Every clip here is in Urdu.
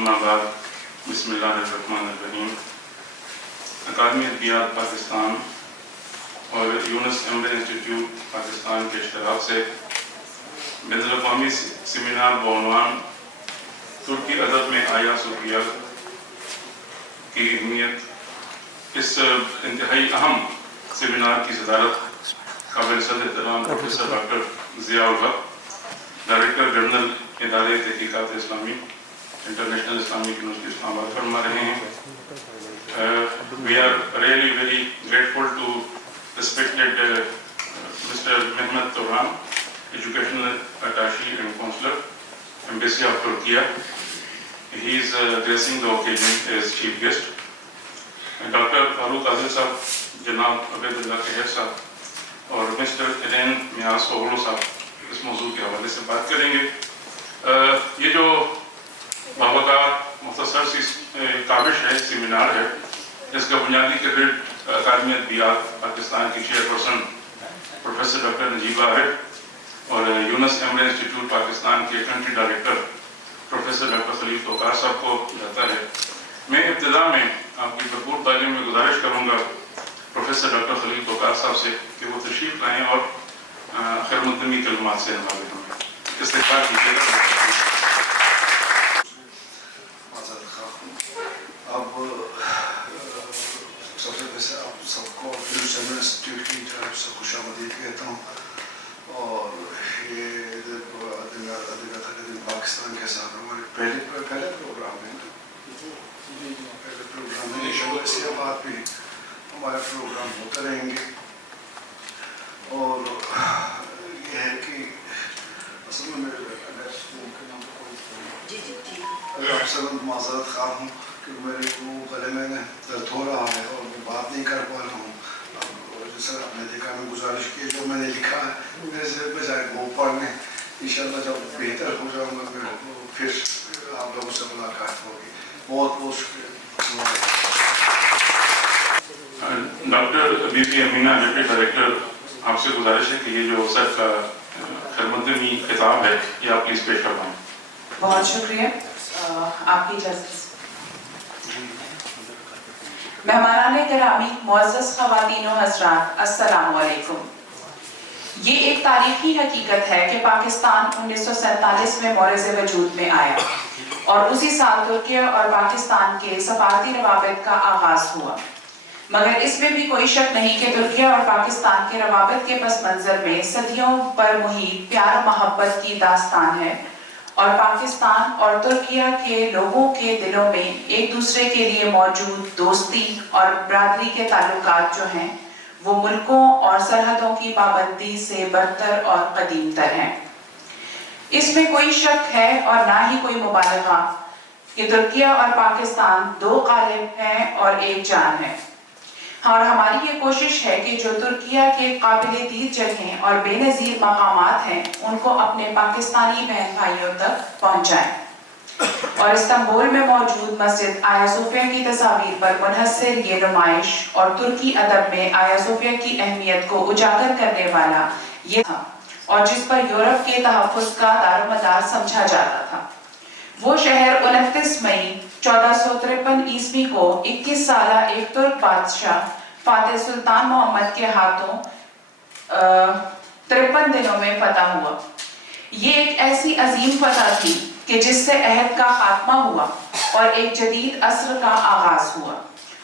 اما بعد بسم اللہ الرحمن الرحیم. اکادمی ادبیات پاکستان اور یونس ایمبر انسٹیٹیوٹ پاکستان کے اشتراک سے بین الاقوامی سیمینار بعنوان ترکی ادب میں آیا صوفیہ کی اہمیت، اس انتہائی اہم سیمینار کی صدارت قابل صدر احترام پروفیسر ڈاکٹر ضیاء الحق، ڈائریکٹر جنرل ادارے تحقیقات اسلامی انٹرنیشنل اسلامک یونیورسٹی اسلام آباد فرما رہے ہیں. We are really very grateful to respected Mr. Mehmet Torhan, Educational Attaché and Consular, Embassy of Turkey. He is gracing the occasion as chief guest. Dr. Farooq Adil صاحب، جناب عبید اللہ قہر صاحب اور مسٹر ایلین میاس اوغلو صاحب اس موضوع کے حوالے سے بات کریں گے. یہ جو بابا کا مختصر سی کاوش ہے، سیمینار ہے، جس کا بنیادی کریڈٹ اکادمی ادبیات پاکستان کی چیئرپرسن پروفیسر ڈاکٹر نجیبہ ہے اور یونس ایمبر انسٹیٹیوٹ پاکستان کے کنٹری ڈائریکٹر پروفیسر ڈاکٹر خلیل توقار صاحب کو جاتا ہے. میں ابتدا میں آپ کی بھرپور تعلیم میں گزارش کروں گا پروفیسر ڈاکٹر خلیل توقار صاحب سے کہ وہ تشریف لائیں اور خیر مقدمی کلمات سے نوازیں ہمیں. استقبال کیجیے گا. اب سب سے پہلے آپ سب کو یونس ایمبر انسٹیٹیوٹ کی طرف سے خوش آمدید کہتا ہوں. اور یہ پاکستان کے ساتھ ہمارے پہلے پروگرام ہے نا، پہلے پروگرام ہے. انشاءاللہ اس کے بعد بھی ہمارے پروگرام ہوتے رہیں گے. اور یہ ہے کہ اصل میں آپ سے معذرت خواہ ہوں کہ میرے کو گلے میں درد ہو رہا ہے اور میں بات نہیں کر پا رہا ہوں. جیسا آپ نے دیکھا میں گزارش کی جو میں نے لکھا ہے میرے ذہن میں جائے وہ پڑھنے. انشاءاللہ جب بہتر ہو جاؤں گا میں پھر آپ لوگوں سے ملاقات ہوگی. بہت بہت شکریہ. Doctor B P Amina deputy director, آپ سے گزارش ہے کہ یہ جو سر کا خیر مقدمی خطاب ہے یہ آپ پلیز پیش کروائیں. بہت شکریہ آپ کی اجازت. مہمانان گرامی، معزز خواتین و حضرات، السلام علیکم. یہ ایک تاریخی حقیقت ہے کہ پاکستان 1947 میں مورز وجود میں آیا اور اسی سال ترکیہ اور پاکستان کے سفارتی روابط کا آغاز ہوا. مگر اس میں بھی کوئی شک نہیں کہ ترکیہ اور پاکستان کے روابط کے پس منظر میں صدیوں پر محیط پیار و محبت کی داستان ہے اور پاکستان اور ترکیہ کے لوگوں کے دلوں میں ایک دوسرے کے لیے موجود دوستی اور برادری کے تعلقات جو ہیں وہ ملکوں اور سرحدوں کی پابندی سے برتر اور قدیم تر ہیں. اس میں کوئی شک ہے اور نہ ہی کوئی مبالغہ کہ ترکیہ اور پاکستان دو قالب ہیں اور ایک جان ہے. اور ہماری یہ کوشش ہے کہ جو ترکیہ کے قابل دید جگہیں اور بے نظیر مقامات ہیں ان کو اپنے پاکستانی بہن بھائیوں تک پہنچائیں. اور استنبول میں موجود مسجد آیا صوفیہ کی تصاویر پر منحصر یہ نمائش اور ترکی ادب میں آیا صوفیہ کی اہمیت کو اجاگر کرنے والا یہ تھا اور جس پر یورپ کے تحفظ کا دار و مدار سمجھا جاتا تھا. وہ شہر 29 مئی 1453 عیسوی کو 21 سالہ ایک ترک بادشاہ فاتح سلطان محمد کے ہاتھوں 53 دنوں میں فتح ہوا. یہ ایک ایسی عظیم فتح تھی کہ جس سے عہد کا خاتمہ ہوا اور ایک جدید عصر کا آغاز ہوا.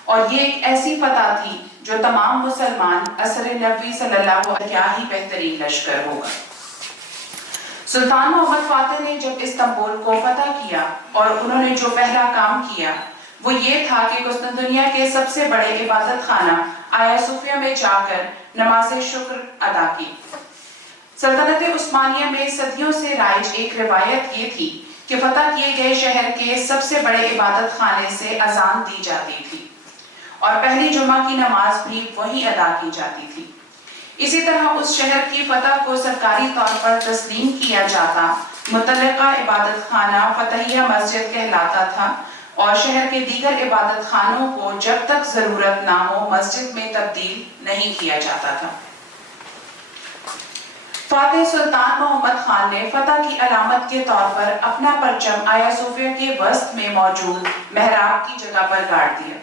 اور یہ ایک ایسی فتح تھی جو تمام مسلمان عصر نبوی صلی اللہ علیہ وسلم کیا ہی بہترین لشکر ہوگا. سلطان محمد فاتح نے جب استنبول کو فتح کیا اور انہوں نے جو پہلا کام کیا وہ یہ تھا کہ قسطنطنیہ کے سب سے بڑے عبادت خانہ آیا صوفیہ میں جا کر نماز شکر ادا کی. سلطنت عثمانیہ میں صدیوں سے رائج ایک روایت یہ تھی کہ فتح کیے گئے شہر کے سب سے بڑے عبادت خانے سے اذان دی جاتی تھی اور پہلی جمعہ کی نماز بھی وہیں ادا کی جاتی تھی. اسی طرح اس شہر کی فتح کو سرکاری طور پر تسلیم کیا جاتا متعلقہ عبادت خانہ فتحیہ مسجد کہلاتا تھا اور شہر کے دیگر عبادت خانوں کو جب تک ضرورت نہ ہو مسجد میں تبدیل نہیں کیا جاتا تھا. فاتح سلطان محمد خان نے فتح کی علامت کے طور پر اپنا پرچم آیا صوفیہ کے وسط میں موجود محراب کی جگہ پر گاڑ دیا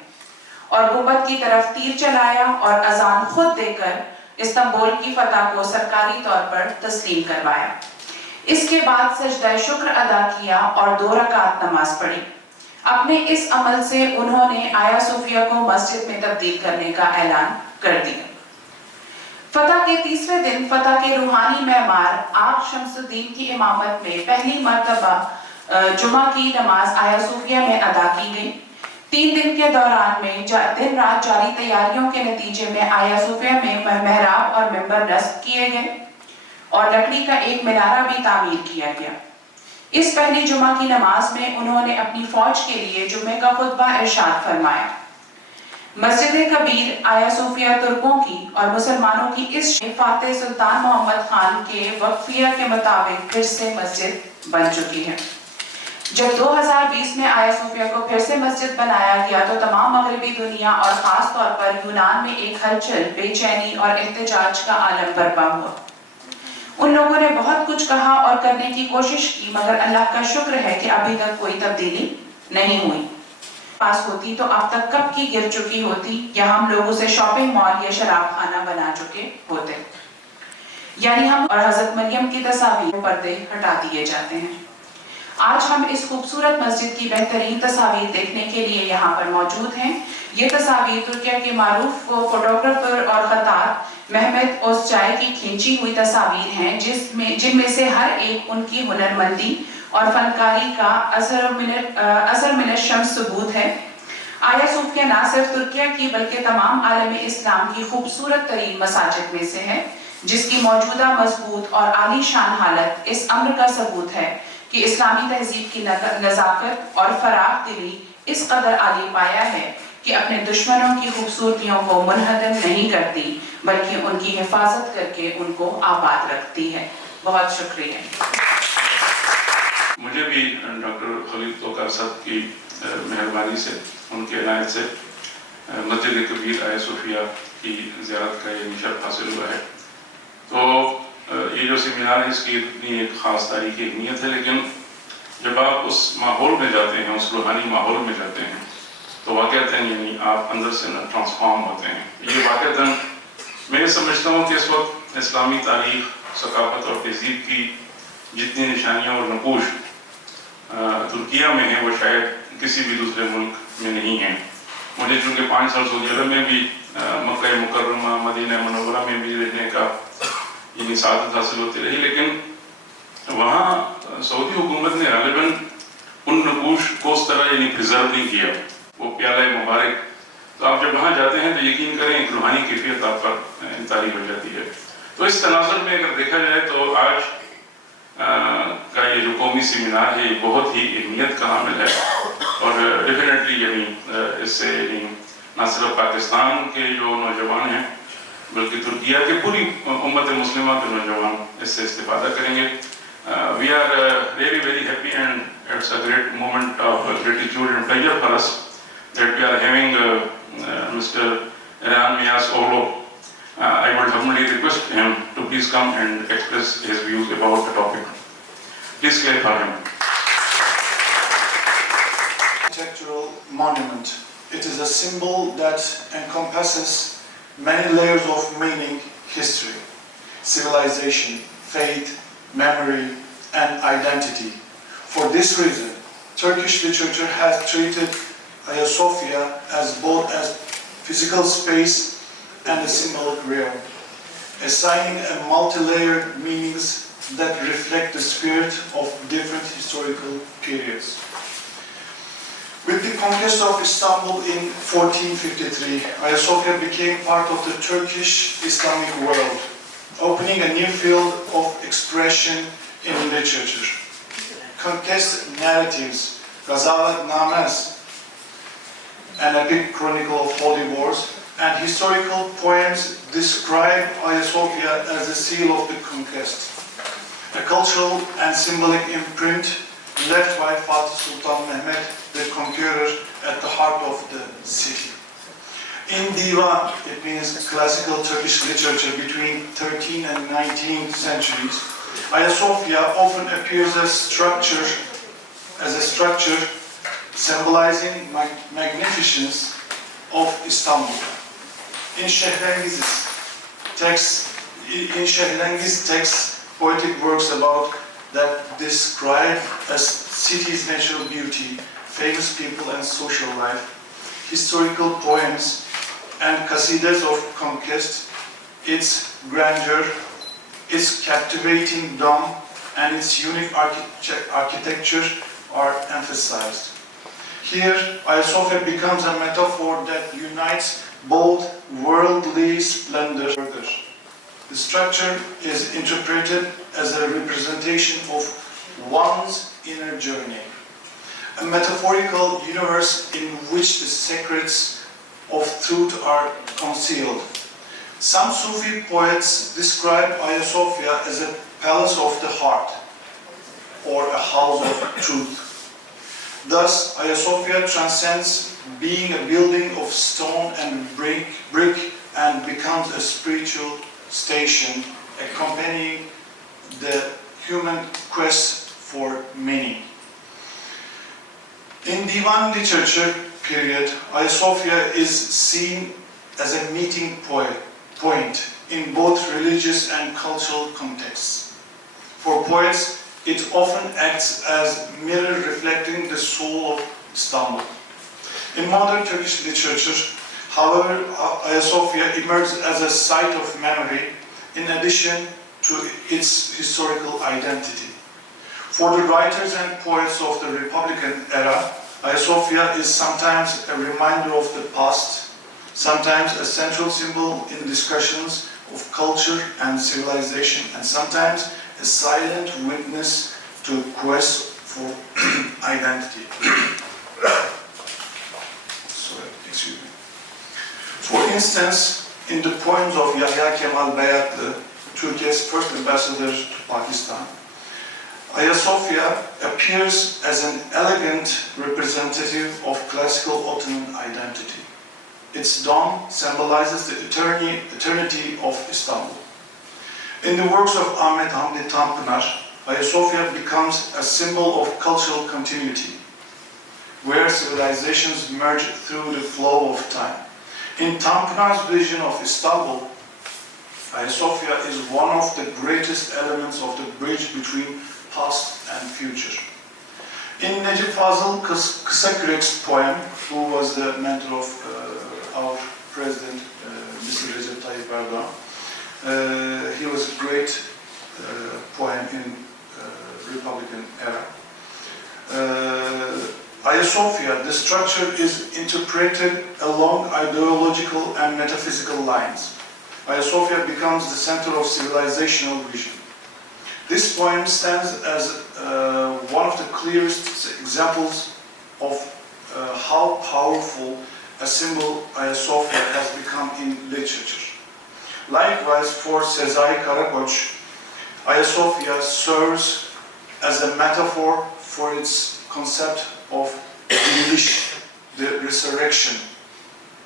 اور گنبد کی طرف تیر چلایا اور اذان خود دے کر استنبول کی فتح کو سرکاری طور پر تسلیم کروایا۔ اس کے بعد سجدہ شکر ادا کیا اور 2 رکعت نماز پڑھی۔ اپنے اس عمل سے انہوں نے آیا صوفیہ کو مسجد میں تبدیل کرنے کا اعلان کر دیا۔ فتح کے تیسرے دن فتح کے روحانی معمار آق شمس الدین کی امامت میں پہلی مرتبہ جمعہ کی نماز آیا صوفیہ میں ادا کی گئی۔ 3 دن کے دوران میں دن رات جاری تیاریوں کے نتیجے میں آیا صوفیہ میں محراب اور منبر نصب کیے گئے اور لکڑی کا ایک منارہ بھی تعمیر کیا گیا۔ اس پہلی جمعہ کی نماز میں انہوں نے اپنی فوج کے لیے جمعے کا خطبہ ارشاد فرمایا۔ مسجد کبیر آیا صوفیہ ترکوں کی اور مسلمانوں کی اس فاتح سلطان محمد خان کے وقفیہ کے مطابق پھر سے مسجد بن چکی ہے۔ جب 2020 میں آیا صوفیہ کو پھر سے مسجد بنایا گیا تو تمام مغربی دنیا اور خاص طور پر یونان میں ایک ہلچل، بے چینی اور احتجاج کا عالم برپا ہوا۔ ان لوگوں نے بہت کچھ کہا اور کرنے کی کوشش کی، مگر اللہ کا شکر ہے کہ ابھی تک کوئی تبدیلی نہیں ہوئی۔ پاس ہوتی تو اب تک کب کی گر چکی ہوتی یا ہم لوگ اسے شاپنگ مال یا شراب خانہ بنا چکے ہوتے، یعنی ہم اور حضرت مریم کی تصاویر پردے ہٹا دیے جاتے ہیں۔ آج ہم اس خوبصورت مسجد کی بہترین تصاویر دیکھنے کے لیے یہاں پر موجود ہیں۔ یہ تصاویر ترکیہ کے معروف فوٹوگرافر اور خطاط محمد اوزچای کی کھینچی ہوئی تصاویر ہیں، جن میں سے ہر ایک ان کی ہنرمندی اور فنکاری کا اثر من الشمس ثبوت ہے۔ آیا صوفیہ نہ صرف ترکیہ کی بلکہ تمام عالم اسلام کی خوبصورت ترین مساجد میں سے ہے، جس کی موجودہ مضبوط اور عالی شان حالت اس امر کا ثبوت ہے کہ اسلامی تہذیب کی نزاکت اور فراخ دلی اس قدر عالی پایا ہے کہ اپنے دشمنوں کی خوبصورتیوں کو منہدم نہیں کرتی بلکہ ان کی حفاظت کر کے ان کو آباد رکھتی ہے۔ بہت شکریہ۔ مجھے بھی ڈاکٹر خلیل توقار صاحب کی مہربانی سے، ان کے عنایت سے مسجد کبیر آیا صوفیہ کی زیارت کا یہ نشاط حاصل ہوا ہے۔ تو یہ جو سیمینار ہے اس کی اتنی ایک خاص تاریخی اہمیت ہے، لیکن جب آپ اس ماحول میں جاتے ہیں، اس روحانی ماحول میں جاتے ہیں تو واقعتاً یعنی آپ اندر سے ٹرانسفارم ہوتے ہیں۔ یہ واقعتاً میں یہ سمجھتا ہوں کہ اس وقت اسلامی تاریخ، ثقافت اور تہذیب کی جتنی نشانیاں اور نقوش ترکیہ میں ہیں وہ شاید کسی بھی دوسرے ملک میں نہیں ہیں۔ مجھے چونکہ 5 سال سعودی عرب میں بھی، مکہ مکرمہ، مدینہ منورہ میں بھی رہنے کا یعنی سعادت حاصل ہوتی رہی، لیکن وہاں سعودی حکومت نے غالباً ان نقوش کو اس طرح یعنی پریزرو نہیں کیا، وہ پیالہ مبارک۔ تو آپ جب وہاں جاتے ہیں تو یقین کریں ایک روحانی کیفیت آپ پر طاری ہو جاتی ہے۔ تو اس تناظر میں اگر دیکھا جائے تو آج کا یہ جو قومی سیمینار ہے یہ بہت ہی اہمیت کا حامل ہے، اور ڈیفینیٹلی یعنی اس سے یعنی نہ صرف پاکستان کے جو نوجوان ہیں بلکہ ترکیہ کے پوری امت مسلمہ کے نوجوان اس سے استفادہ کریں گے۔ We are really very happy and it's a great moment of gratitude and pleasure for us that we are having Mr. Eran Miyas Oğlu. I would humbly request him to please come and express his views about the topic. Please clap for him. Architectural monument. It is a symbol that encompasses many layers of meaning, history, civilization, faith, memory, and identity. For this reason, Turkish literature has treated Hagia Sophia as both as physical space and a symbolic realm, assigning a multi-layered meanings that reflect the spirit of different historical periods. With the conquest of Istanbul in 1453, Hagia Sophia became part of the Turkish Islamic world, opening a new field of expression in literature. Conquest narratives, Gazavatnames, an epic chronicle of holy wars, and historical poems describe Hagia Sophia as the seal of the conquest, a cultural and symbolic imprint left by Fatih Sultan Mehmed, the conqueror, at the heart of the city. In divan, it means classical Turkish literature between 13th and 19th centuries, Ayasofya often appears as a structure symbolizing magnificence of Istanbul. In Şehrengiz's text, poetic works about that describe as city's natural beauty, famous people and social life, historical poems and qasidas of conquest, its grandeur, its captivating dome, and its unique architecture are emphasized. Here, Ayasofya becomes a metaphor that unites both worldly splendor. The structure is interpreted as a representation of one's inner journey, a metaphorical universe in which the secrets of truth are concealed. Some Sufi poets describe Ayasofya as a palace of the heart or a house of truth. Thus, Ayasofya transcends being a building of stone and brick and becomes a spiritual station accompanying the human quest for meaning. In Divan literature period, Ayasofya is seen as a meeting point in both religious and cultural contexts. For poets, it often acts as a mirror reflecting the soul of Istanbul. In modern Turkish literature, however, Ayasofya emerges as a site of memory in addition to its historical identity. For the writers and poets of the Republican era, Ayasofya is sometimes a reminder of the past, sometimes a central symbol in discussions of culture and civilization, and sometimes a silent witness to quest for identity. Excuse me. For instance, in the poems of Yahya Kemal Beyatlı, Turkey's first ambassador to Pakistan, Ayasofya appears as an elegant representative of classical Ottoman identity. Its dome symbolizes the eternity of Istanbul. In the works of Ahmet Hamdi Tanpınar, Ayasofya becomes a symbol of cultural continuity, where civilizations merge through the flow of time. In Tanpınar's vision of Istanbul, Ayasofya is one of the greatest elements of the bridge between past and future. In Necip Fazıl Kısakürek's poem, who was the mentor of our president, Mr. Recep Tayyip Erdoğan, he was a great poem in Republican era. Ayasofya, the structure is interpreted along ideological and metaphysical lines. Ayasofya becomes the center of civilizational vision. This poem stands as one of the clearest examples of how powerful a symbol Ayasofya has become in literature. Likewise, for Sezai Karakoç, Ayasofya serves as a metaphor for its concept of diriliş, the resurrection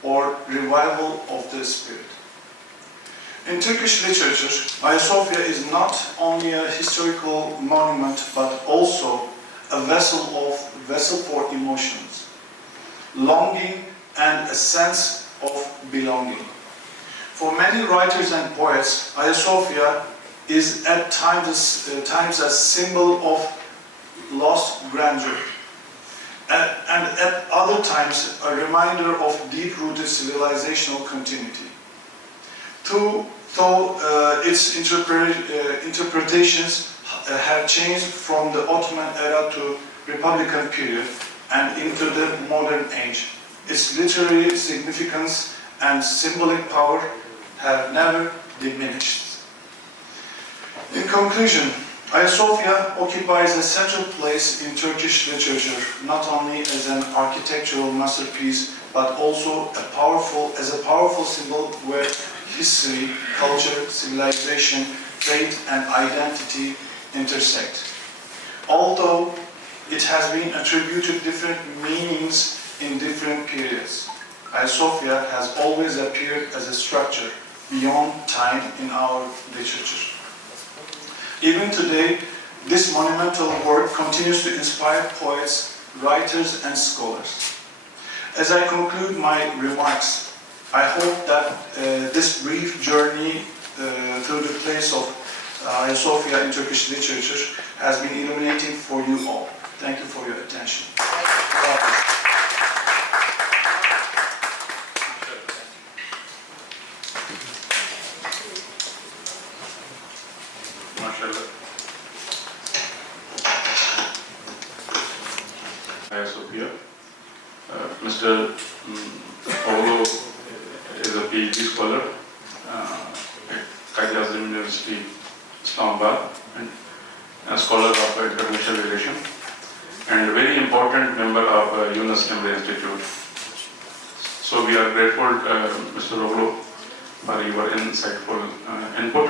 or revival of the spirit. In Turkish literature, Ayasofya is not only a historical monument but also a vessel for emotions, longing, and a sense of belonging. For many writers and poets, Ayasofya is at times a symbol of lost grandeur, and at other times a reminder of deep-rooted civilizational continuity. Though its interpretations have changed from the Ottoman era to Republican period and into the modern age, its literary significance and symbolic power have never diminished. In conclusion, Ayasofya occupies a central place in Turkish literature, not only as an architectural masterpiece, but also as a powerful symbol where history, culture, civilization, faith, and identity intersect. Although it has been attributed different meanings in different periods, Hagia Sophia has always appeared as a structure beyond time in our literature. Even today, this monumental work continues to inspire poets, writers, and scholars. As I conclude my remarks, I hope that this brief journey through the place of Hagia Sophia in Turkish literature has been illuminating for you all. Thank you for your attention. MashaAllah. Hagia Sophia. Mr. Oghlu is a PhD scholar at Quaid-e-Azam University, Islamabad, and a scholar of international relations, and a very important member of Yunus Emre Institute. So we are grateful, Mr. Oghlu, for your insightful input.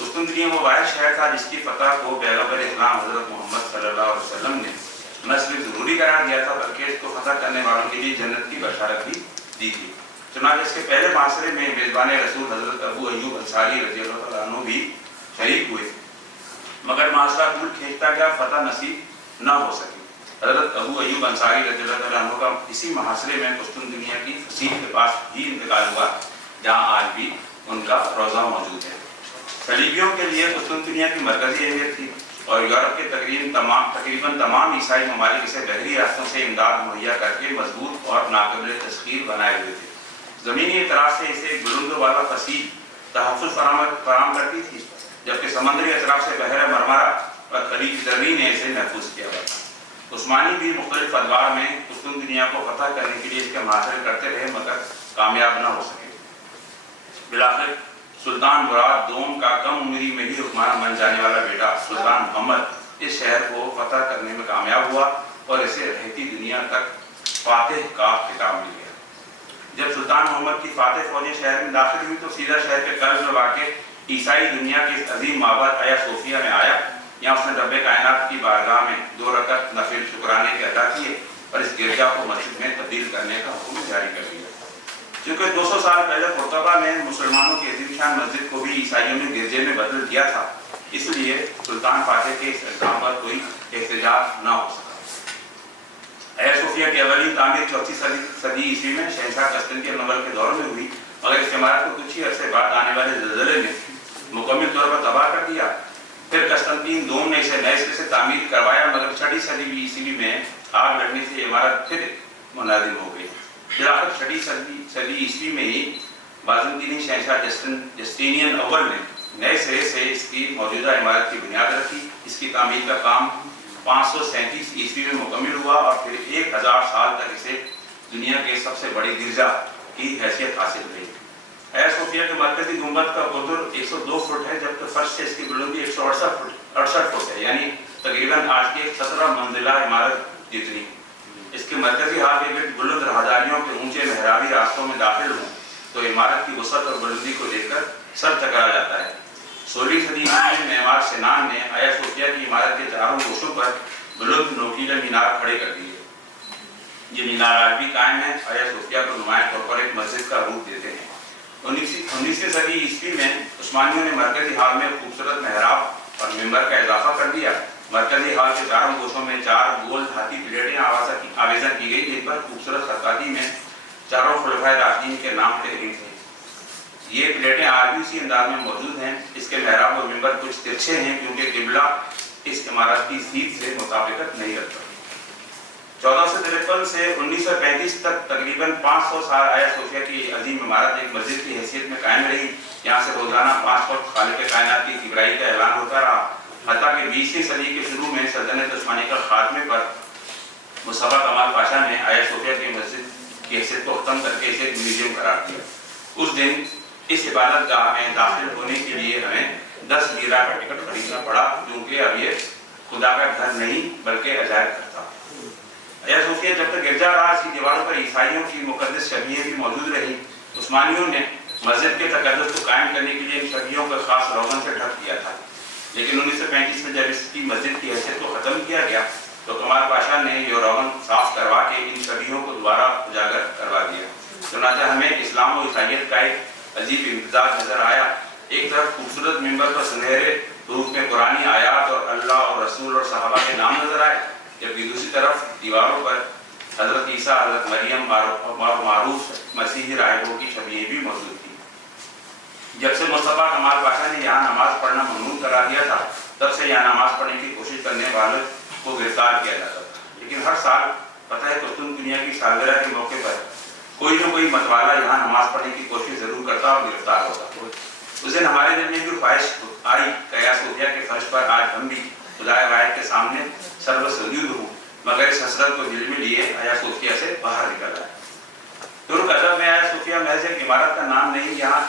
قسطنطنیہ وہ واحد شہر تھا جس کی فتح کو پیغمبر اسلام حضرت محمد صلی اللہ علیہ وسلم نے نہ صرف ضروری قرار دیا تھا بلکہ اس کو فتح کرنے والوں کے لیے جنت کی بشارت بھی دی تھی. چنانچہ اس کے پہلے معاشرے میں میزبان رسول حضرت ابو ایوب انصاری رضی اللہ تعالیٰ عنہ بھی شریک ہوئے, مگر معاشرہ طول کھینچتا گیا, فتح نصیب نہ ہو سکی. حضرت ابو ایوب انصاری رضی اللہ تعالیٰ عنہ کا اسی محاصرے میں قسطنطنیہ کی فصیح کے پاس ہی انتقال ہوا, جہاں آج بھی ان کا روضہ موجود ہے. صلیبیوں کے لیے قسطنطنیہ کی مرکزی اہمیت تھی اور یورپ کے تقریباً تمام عیسائی ممالک اسے بحری راستوں سے امداد مہیا کر کے مضبوط اور ناقابل تسخیر بنائے ہوئے تھے. زمینی اعتراض سے اسے ایک بلند و بالا فصیح تحفظ فراہم کرتی تھی, جبکہ سمندری اطراف سے بحر مرمرہ اور خلیج زرعی نے اسے محفوظ کیا ہوا تھا. عثمانی بھی مختلف ادوار میں قسطنطنیہ کو فتح کرنے کے لیے اس کے محاصرے کرتے رہے, مگر کامیاب نہ ہو سکے. بالآخر سلطان مراد دوم کا کم عمری میں ہی حکمران بن جانے والا بیٹا سلطان محمد اس شہر کو فتح کرنے میں کامیاب ہوا اور اسے رہتی دنیا تک فاتح کا خطاب مل گیا. جب سلطان محمد کی فاتح فوجیں شہر میں داخل ہوئی تو سیدھا شہر کے قلب میں واقع عیسائی دنیا کے اس عظیم معبد آیا صوفیہ میں آیا. یہاں اس نے رب کائنات کی بارگاہ میں 2 رکعت نفل شکرانے کے ادا کیے اور اس گرجا کو مسجد میں تبدیل کرنے کا حکم جاری کر دیا. چونکہ 200 سال پہلے قرطبہ میں مسلمانوں کی عظیم شان مسجد کو بھی عیسائیوں نے گرجے میں بدل دیا تھا, اس لیے سلطان فاتح کے اس اقدام پر کوئی احتجاج نہ ہو سکا. آیا صوفیہ کی اولین تعمیر 4 صدی عیسوی میں شہنشاہ قسطنطین اول کے دور میں ہوئی, مگر اس عمارت کو کچھ ہی عرصے بعد آنے والے زلزلے نے مکمل طور پر تباہ کر دیا. پھر قسطنطین دوم نے اسے نئے سرے سے تعمیر کروایا, مگر 6 صدی عیسوی میں آگ لگنے سے عمارت پھر منہدم ہو گئی. بالآخر 6 صدی عیسوی میں ہی بازنطینی شہنشاہ جسٹینین اول نے نئے سرے سے اس کی موجودہ عمارت کی بنیاد رکھی. اس کی تعمیر کا کام 537 عیسوی میں مکمل ہوا اور پھر 1000 سال تک اسے دنیا کے سب سے بڑی گرجا کی حیثیت حاصل رہی. آیا صوفیہ کے مرکزی گنبد کا قطر 102 فٹ ہے, جبکہ فرش سے اس کی بلندی 168 فٹ ہے, یعنی تقریباً آج کی 17 منزلہ عمارت جتنی. اس کے مرکزی ہال کے گرد بلند راہداریوں کے اونچے محرابی راستوں میں داخل ہوں تو عمارت کی وسعت اور بلندی کو دیکھ کر سر چکرا جاتا ہے. 16ویں صدی میں معمار سنان نے آیا صوفیہ کی عمارت کے چاروں گوشوں پر بلند نوکیلے مینار کھڑے کر دیے. یہ مینار آج بھی قائم ہے, آیا صوفیہ کو نمایاں طور پر ایک مسجد کا روپ دیتے ہیں. 19ویں صدی عیسوی میں عثمانیوں نے مرکزی ہال میں خوبصورت محراب اور ممبر کا اضافہ کر دیا. مرکزی ہال کے چاروں گوشوں میں 4 گول دھاتی پلیٹیں آویزاں کی گئی, جن پر خوبصورت خطاطی میں چاروں خلفائے راشدین کے نام تحریر تھے. یہ پلیٹیں آج بھی اسی انداز میں موجود ہیں. اس کے محراب اور ممبر کچھ ترچھے ہیں کیونکہ قبلہ اس عمارت کی سیدھ سے مطابقت نہیں رکھتا. 1453 سے 1935 تک تقریباً 500 سال آیا صوفیہ کی عظیم عمارت ایک مسجد کی حیثیت میں قائم رہی. یہاں سے روزانہ 5 وقت خالق کائنات کی کبریائی کا اعلان ہوتا رہا, حتیٰ کہ 20ویں صدی کے شروع میں سلطنت عثمانی کا خاتمے پر مصطفیٰ کمال پاشا نے آیا صوفیہ کی مسجد کی حیثیت کو ختم کر کے اسے ایک میوزیم قرار دیا. اس دن اس عبادت گاہ میں داخل ہونے کے لیے ہمیں 10 لیرہ کا ٹکٹ خریدنا پڑا, کیونکہ اب یہ خدا کا گھر نہیں بلکہ عجائب گھر تھا. آیا صوفیہ جب تک گرجا رہا, اس کی دیواروں پر عیسائیوں کی مقدس شبیہیں بھی موجود رہی. عثمانیوں نے مسجد کے تقدس کو قائم کرنے کے لیے ان شبیہوں کو خاص روغن سے ڈھک دیا تھا, لیکن 1935 میں جب اس کی مسجد کی حیثیت کو ختم کیا گیا تو کمال پاشا نے یہ روغن صاف کروا کے ان شبیہوں کو دوبارہ اجاگر کروا دیا. چنانچہ ہمیں اسلام و عیسائیت کا ایک عجیب امتزاج نظر آیا. ایک طرف خوبصورت ممبر پر سنہرے حروف میں قرآنی آیات اور اللہ اور رسول اور صحابہ کے نام نظر آئے, جبکہ دوسری طرف دیواروں پر حضرت عیسیٰ, حضرت مریم اور معروف مسیحی راہبوں کی شبیہیں بھی موجود تھیں. جب سے مصطفیٰ کمال پاشا نے یہاں نماز پڑھنا ممنوع کرا دیا تھا, تب سے یہاں نماز پڑھنے کی کوشش کرنے والوں کو گرفتار کیا جاتا تھا. لیکن ہر سال فتح قسطنطنیہ کی سالگرہ کے موقع پر کوئی نہ کوئی متوالا یہاں نماز پڑھنے کی کوشش ضرور کرتا اور گرفتار ہوتا. اس دن ہمارے دل میں بھی خواہش آئی کہ آیا صوفیہ کے فرش پر آج ہم بھی خدائے واحد کے سامنے سر و سجود ہوں, مگر اس حسرت کو دل میں لیے آیا صوفیہ سے باہر نکل آئے. ترک ادب میں آیا صوفیہ محض ایک عمارت کا نام نہیں, یہاں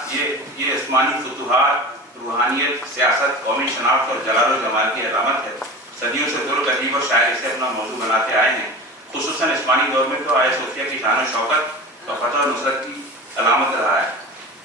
یہ عثمانی فتوحات, روحانیت, سیاست, قومی شناخت اور جلال و جمال کی علامت ہے. صدیوں سے ترک ادیب اور شاعر اسے اپنا موضوع بناتے آئے ہیں. خصوصاً عثمانی دور میں تو آیا صوفیہ کی شان و شوکت اور فتح و نصرت کی علامت رہا ہے.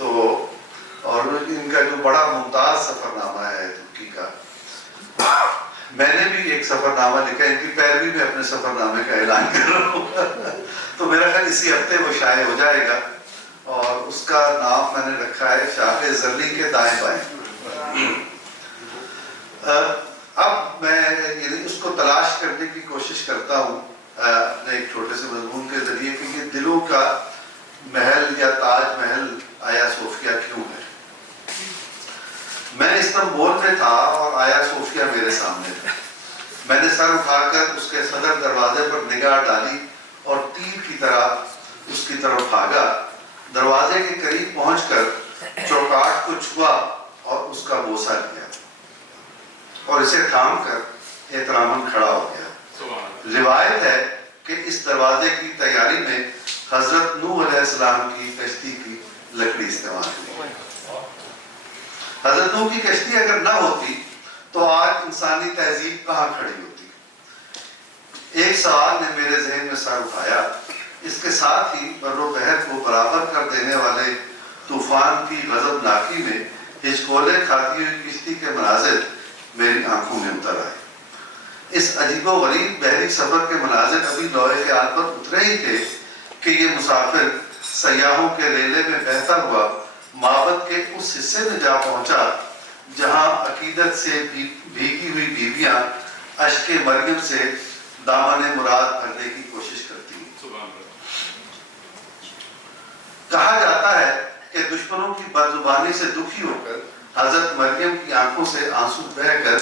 تو اور ان کا جو بڑا ممتاز سفر نامہ ہے ترکی کا، میں نے بھی ایک سفر نامہ لکھا ہے، ان کی پیروی میں اپنے سفر نامے کا اعلان کر رہا ہوں تو میرا خیال اسی ہفتے وہ شائع ہو جائے گا، اور اس کا نام میں نے رکھا ہے شاخ زرعی کے دائیں بائیں۔ اب میں اس کو تلاش کرنے کی کوشش کرتا ہوں اپنے ایک چھوٹے سے مضمون کے ذریعے کہ یہ دلوں کا محل یا تاج محل آیا صوفیہ کیوں ہے۔ میں استنبول میں تھا اور آیا صوفیہ میرے سامنے تھا، میں نے سر اٹھا کر اس کے صدر دروازے پر نگاہ ڈالی اور تیر کی طرح اس کی طرف بھاگا، دروازے کے قریب پہنچ کر چوکاٹ کو چھوا اور اس کا بوسہ لیا اور اسے تھام کر احتراماً کھڑا ہو گیا۔ روایت ہے کہ اس دروازے کی تیاری میں حضرت نوح علیہ السلام کی کشتی کی لکڑی استعمال ہوئی۔ حضرت نوح کی کشتی اگر نہ ہوتی تو آج انسانی تہذیب کہاں کھڑی ہوتی؟ ایک سوال نے میرے ذہن میں سر اٹھایا، اس کے ساتھ ہی بر و بحر کو برابر کر دینے والے طوفان کی غضبناکی میں ہچکولے کھاتی ہوئی کشتی کے مناظر میری آنکھوں میں اتر آئے۔ اس عجیب و غریب بحری سفر کے مناظر ابھی لوہے خیال پر اترے ہی تھے کہ یہ مسافر سیاحوں کے ریلے میں بہتا ہوا معبد کے اس حصے میں جا پہنچا جہاں عقیدت سے بھیگی ہوئی بیویاں اشک مریم سے دامن مراد بھرنے کی کوشش کرتی ہیں۔ کہا جاتا ہے کہ دشمنوں کی بدزبانی سے دکھی ہو کر حضرت مریم کی آنکھوں سے آنسو بہہ کر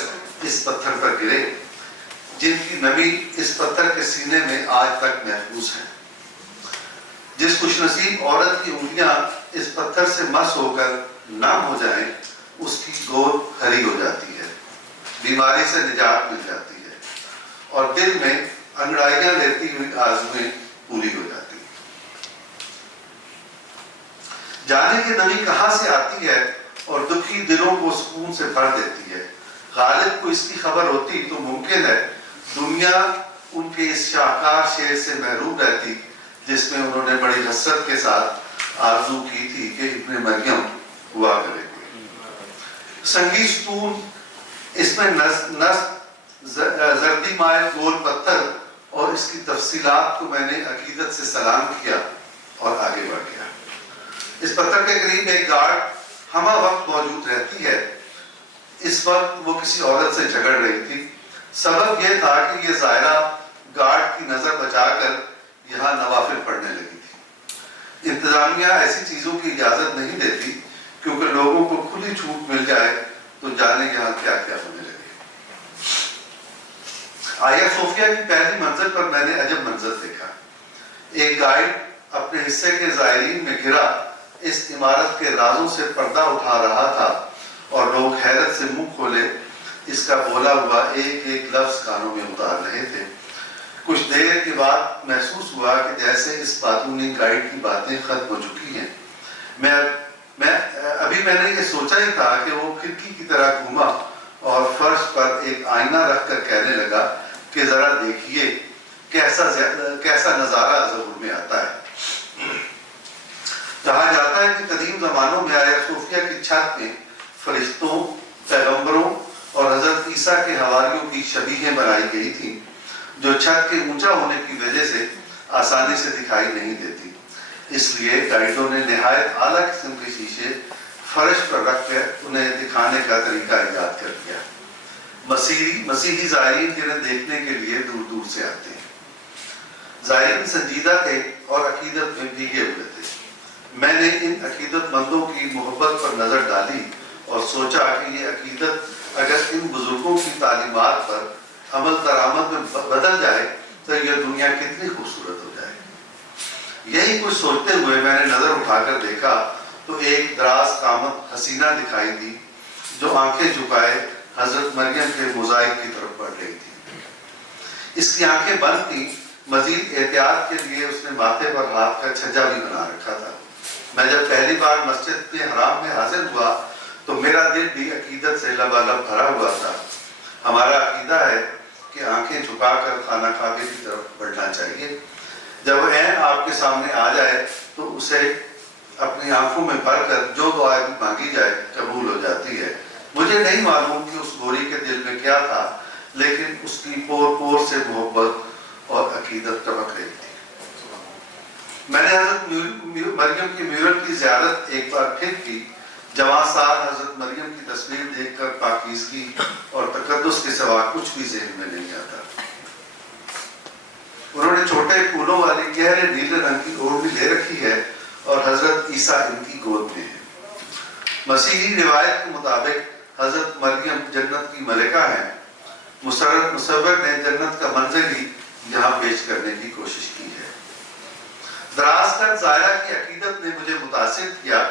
اس پتھر پر گرے، جن کی نمی اس پتھر کے سینے میں آج تک محفوظ ہے۔ جس خوش نصیب عورت کی انگلیاں اس پتھر سے مس ہو کر نم ہو جائیں، اس کی گود ہری ہو جاتی ہے، بیماری سے نجات مل جاتی ہے اور دل میں انگڑائیاں لیتی ہوئی آرزویں پوری ہو جاتی ہیں۔ جانے کی نمی کہاں سے آتی ہے اور دکھی دلوں کو سکون سے بھر دیتی ہے؟ غالب کو اس کی خبر ہوتی تو ممکن ہے دنیا ان کے اس شاہکار شعر سے محروم رہتی جس میں انہوں نے بڑی حسرت کے ساتھ آرزو کی تھی کہ ابن مریم ہوا کرے گے۔ سنگی ستون اس میں زردی مائل گول پتھر اور اس کی تفصیلات کو میں نے عقیدت سے سلام کیا اور آگے بڑھ گیا۔ اس پتھر کے قریب ایک گارڈ ہمہ وقت موجود رہتی ہے۔ اس وقت وہ کسی عورت سے جھگڑ رہی تھی۔ سبب یہ تھا کہ یہ زائرہ گارڈ کی نظر بچا کر یہاں نوافل پڑھنے لگی تھی۔ انتظامیہ ایسی چیزوں کی اجازت نہیں دیتی کیونکہ لوگوں کو کھلی چھوٹ مل جائے تو جانے یہاں کیا کیا ہونے لگے۔ آیا صوفیہ کی پہلی منزل پر میں نے عجب منظر دیکھا۔ ایک گائیڈ اپنے حصے کے زائرین میں گھرا اس عمارت کے رازوں سے پردہ اٹھا رہا تھا اور لوگ حیرت سے منہ کھولے اس کا بولا ہوا ایک ایک لفظ کانوں میں اتار رہے تھے۔ کچھ دیر کے بعد محسوس ہوا کہ جیسے اس باتونی گائیڈ کی باتیں ختم ہو چکی ہیں۔ ابھی میں نے یہ سوچا ہی تھا کہ وہ کھڑکی کی طرح گھوما اور فرش پر ایک آئینہ رکھ کر کہنے لگا کہ ذرا دیکھیے کیسا نظارہ ظہور میں آتا ہے۔ کہا جاتا ہے کہ قدیم زمانوں میں آیا صوفیہ کی چھت میں فرشتوں، پیغمبروں اور حضرت عیسیٰ کے حواریوں کی شبیہیں بنائی گئی تھیں جو چھت کے اونچا ہونے کی وجہ سے آسانی سے دکھائی نہیں دیتی۔ اس لیے گائیڈوں نے نہایت اعلیٰ قسم کے شیشے فرش پر رکھ کر انہیں دکھانے کا طریقہ ایجاد کر دیا۔ مسیحی زائرین جنہیں دیکھنے کے لیے دور دور سے آتے ہیں۔ زائرین سنجیدہ تھے اور عقیدت میں بھیگے ہوئے تھے۔ میں نے ان عقیدت مندوں کی محبت پر نظر ڈالی اور سوچا کہ یہ عقیدت اگر ان بزرگوں کی تعلیمات پر عمل درآمد میں بدل جائے تو یہ دنیا کتنی خوبصورت ہو جائے۔ یہی کچھ سوچتے ہوئے میں نے نظر اٹھا کر دیکھا تو ایک دراز قامت حسینہ دکھائی دی جو آنکھیں جھکائے حضرت مریم کے موزائک کی طرف بڑھ رہی تھی۔ اس کی آنکھیں بند تھیں۔ مزید احتیاط کے لیے اس نے ماتھے پر ہاتھ کا چھجا بھی بنا رکھا تھا۔ میں جب پہلی بار مسجد کے حرام میں حاضر ہوا تو میرا دل بھی عقیدت سے لبالب بھرا ہوا تھا۔ ہمارا عقیدہ ہے کہ آنکھیں جھکا کر خانہ کعبے کی طرف بڑھنا چاہیے۔ جب وہ عین آپ کے سامنے آ جائے تو اسے اپنی آنکھوں میں بھر کر جو دعا بھی مانگی جائے قبول ہو جاتی ہے. مجھے نہیں معلوم کہ اس گوری کے دل میں کیا تھا، لیکن اس کی پور پور سے محبت اور عقیدت ٹپک رہی تھی. میں نے حضرت مریم کی میورل کی زیارت ایک بار پھر کی. جوان سال حضرت مریم کی تصویر دیکھ کر پاکیزگی اور تقدس کے سوا کچھ بھی ذہن میں نہیں آتا. انہوں نے چھوٹے پھولوں والی گہرے نیلے رنگ کی اوڑھنی لے رکھی ہے اور حضرت عیسیٰ ان کی گود میں ہے. مسیحی روایت کے مطابق حضرت مریم جنت کی ملکہ ہیں. مصور نے جنت کا منظر ہی یہاں پیش کرنے کی کوشش کی ہے. دراز کر زائرہ کی عقیدت نے مجھے متاثر کیا.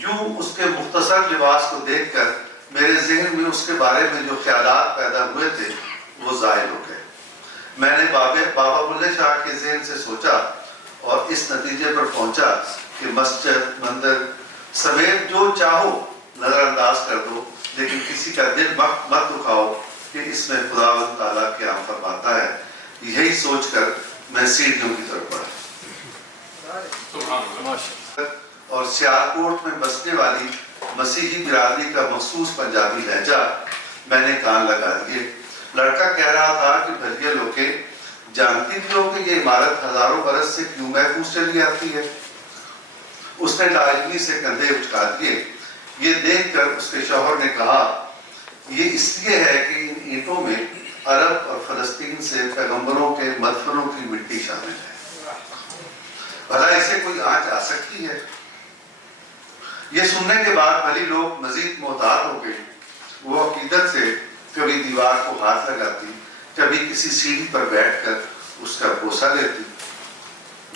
یوں اس کے مختصر لباس کو دیکھ کر میرے ذہن میں اس کے بارے میں جو خیالات پیدا ہوئے تھے وہ ظاہر ہو گئے. میں نے بابا بلے شاہ کے ذہن سے سوچا اور اس نتیجے پر پہنچا کہ مسجد مندر سمیت جو چاہو نظر انداز کر دو، لیکن کسی کا دل مت دکھاؤ کہ اس میں خداوند تعالیٰ قیام فرماتا ہے. یہی سوچ کر میں سیڑھیوں کی طرف بڑھا اور سیالکوٹ میں بسنے والی مسیحی برادری کا مخصوص پنجابی لہجہ میں نے کان لگا دیے. لڑکا کہہ رہا تھا کہ بھلیا لوگے جانتی بھی ہو کہ یہ عمارت ہزاروں برس سے کیوں محفوظ چلی آتی ہے. اس نے لاجمی سے کندھے اچکا دیے. یہ دیکھ کر اس کے شوہر نے کہا یہ اس لیے ہے کہ ان اینٹوں میں عرب اور فلسطین سے پیغمبروں کے مدفنوں کی مٹی شامل ہے. بھلا اسے کوئی آنچ آ سکتی ہے؟ یہ سننے کے بعد بھلی لوگ مزید محتاط ہو گئے. وہ عقیدت سے کبھی دیوار کو ہاتھ لگاتی، کبھی کسی سیڑھی پر بیٹھ کر اس کا بوسہ لیتی،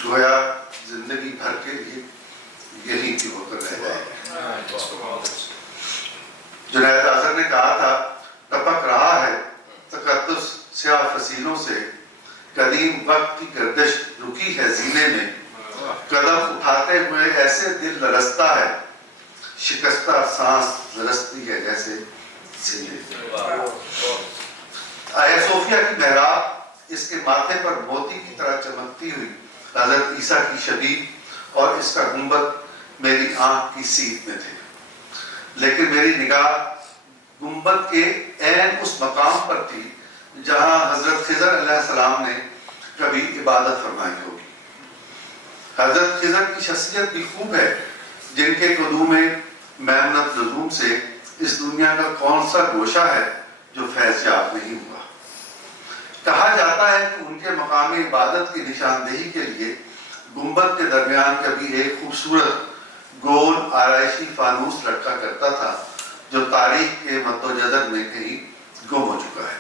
گویا زندگی بھر کے لیے یہی کی ہو کر رہ جائے. جنید آذر نے کہا تھا ٹپک رہا ہے تقدس سیاہ فصیلوں سے، قدیم وقت کی گردش رکی ہے زینے میں، قدم اٹھاتے ہوئے ایسے دل لرزتا ہے، شکستہ سانس لرزتی ہے جیسے سینے. آیا صوفیہ کی محراب اس کے ماتھے پر موتی کی طرح چمکتی ہوئی حضرت عیسیٰ کی شبیہ اور اس کا گنبد میری آنکھ کی سیدھ میں تھے. لیکن میری نگاہ گنبد کے عین اس مقام پر تھی جہاں حضرت خضر علیہ السلام نے کبھی عبادت فرمائی ہوگی. حضرت خضر کی شخصیت بھی خوب ہے، جن کے قدوم میمنت لزوم سے اس دنیا کا کون سا گوشہ ہے جو فیض یاب نہیں ہوا. کہا جاتا ہے کہ ان کے مقام عبادت کی نشاندہی کے لیے گنبد کے درمیان کبھی ایک خوبصورت گول آرائشی فانوس لٹکا کرتا تھا جو تاریخ کے مد و جزر میں کہیں گم ہو چکا ہے.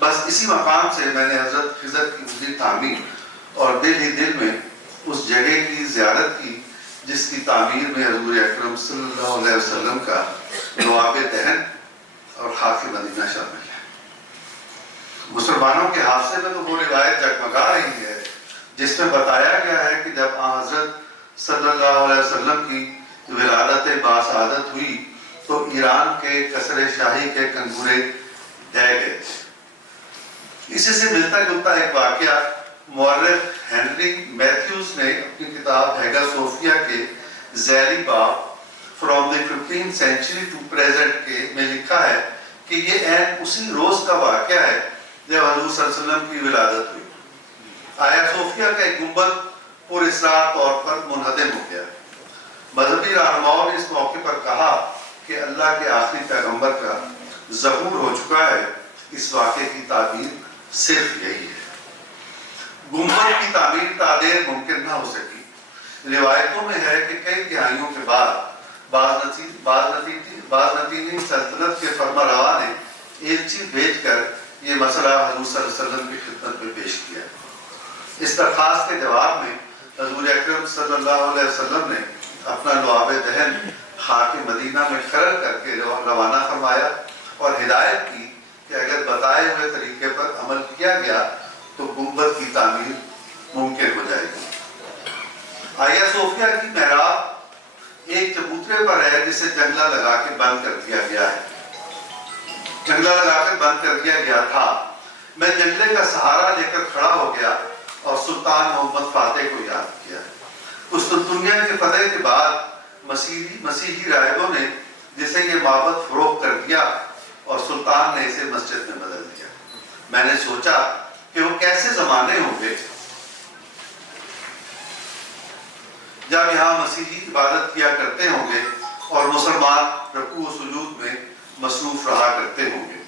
بس اسی مقام سے میں نے حضرت خضر کی مزید تعمیر اور دل ہی دل میں اس جگہ کی زیارت کی جس کی تعمیر میں حضور اکرم صلی اللہ علیہ وسلم کا لعاب دہن اور خاک مدینہ شامل ہے. مسلمانوں کے حافظے میں تو وہ روایت جگمگا رہی ہے جس میں بتایا گیا ہے کہ جب حضرت صلی اللہ علیہ وسلم کی ولادت باسعادت ہوئی تو ایران کے قصر شاہی کے کنگورے ڈھہ گئے. اسی سے ملتا جلتا ایک واقعہ مورخ ہنری میتھیوز نے اپنی کتاب ہیگا صوفیہ کے ذیلی باب from the 15th century to present کے میں لکھا ہے کہ یہ عین اسی روز کا واقعہ ہے جب حضور صلی اللہ علیہ وسلم کی ولادت ہوئی. آیا صوفیہ کا ایک گنبد پر اسرار طور پر منہدم ہو گیا. مذہبی رہنماؤں نے اس موقع پر کہا کہ اللہ کے آخری پیغمبر کا ظہور ہو چکا ہے. اس واقعے کی تعبیر صرف یہی ہے. گنبد کی تعمیر تعدیر ممکن نہ ہو سکی. روایتوں میں ہے کہ کئی دہائیوں کے بعد بازنطینی سلطنت کے فرما روا نے ایلچی بھیج کر یہ مسئلہ حضور صلی اللہ علیہ وسلم کی خدمت میں پیش کیا. اس درخواست کے جواب میں حضور اکرم صلی اللہ علیہ وسلم نے اپنا لعاب دہن خاک مدینہ میں خرل کر کے روانہ فرمایا اور ہدایت کی کہ اگر بتائے ہوئے طریقے پر عمل کیا گیا تو گنبد کی تعمیر ممکن ہو جائے گی. آیا صوفیہ کی محراب ایک چبوترے پر ہے جسے جنگلہ لگا کے بند کر دیا گیا ہے. جنگلہ لگا کے بند کر دیا گیا تھا. میں جنگلے کا سہارا لے کر کھڑا ہو گیا اور سلطان محمد فاتح کو یاد کیا. قسطنطنیہ کے فتح مرنے کے بعد مسیحی راہبوں نے جسے یہ معبد فروخت کر دیا اور سلطان نے اسے مسجد میں بدل دیا. میں نے سوچا کہ وہ کیسے زمانے ہوں گے جب یہاں مسیحی عبادت کیا کرتے ہوں گے اور مسلمان رکوع و سجود میں مصروف رہا کرتے ہوں گے.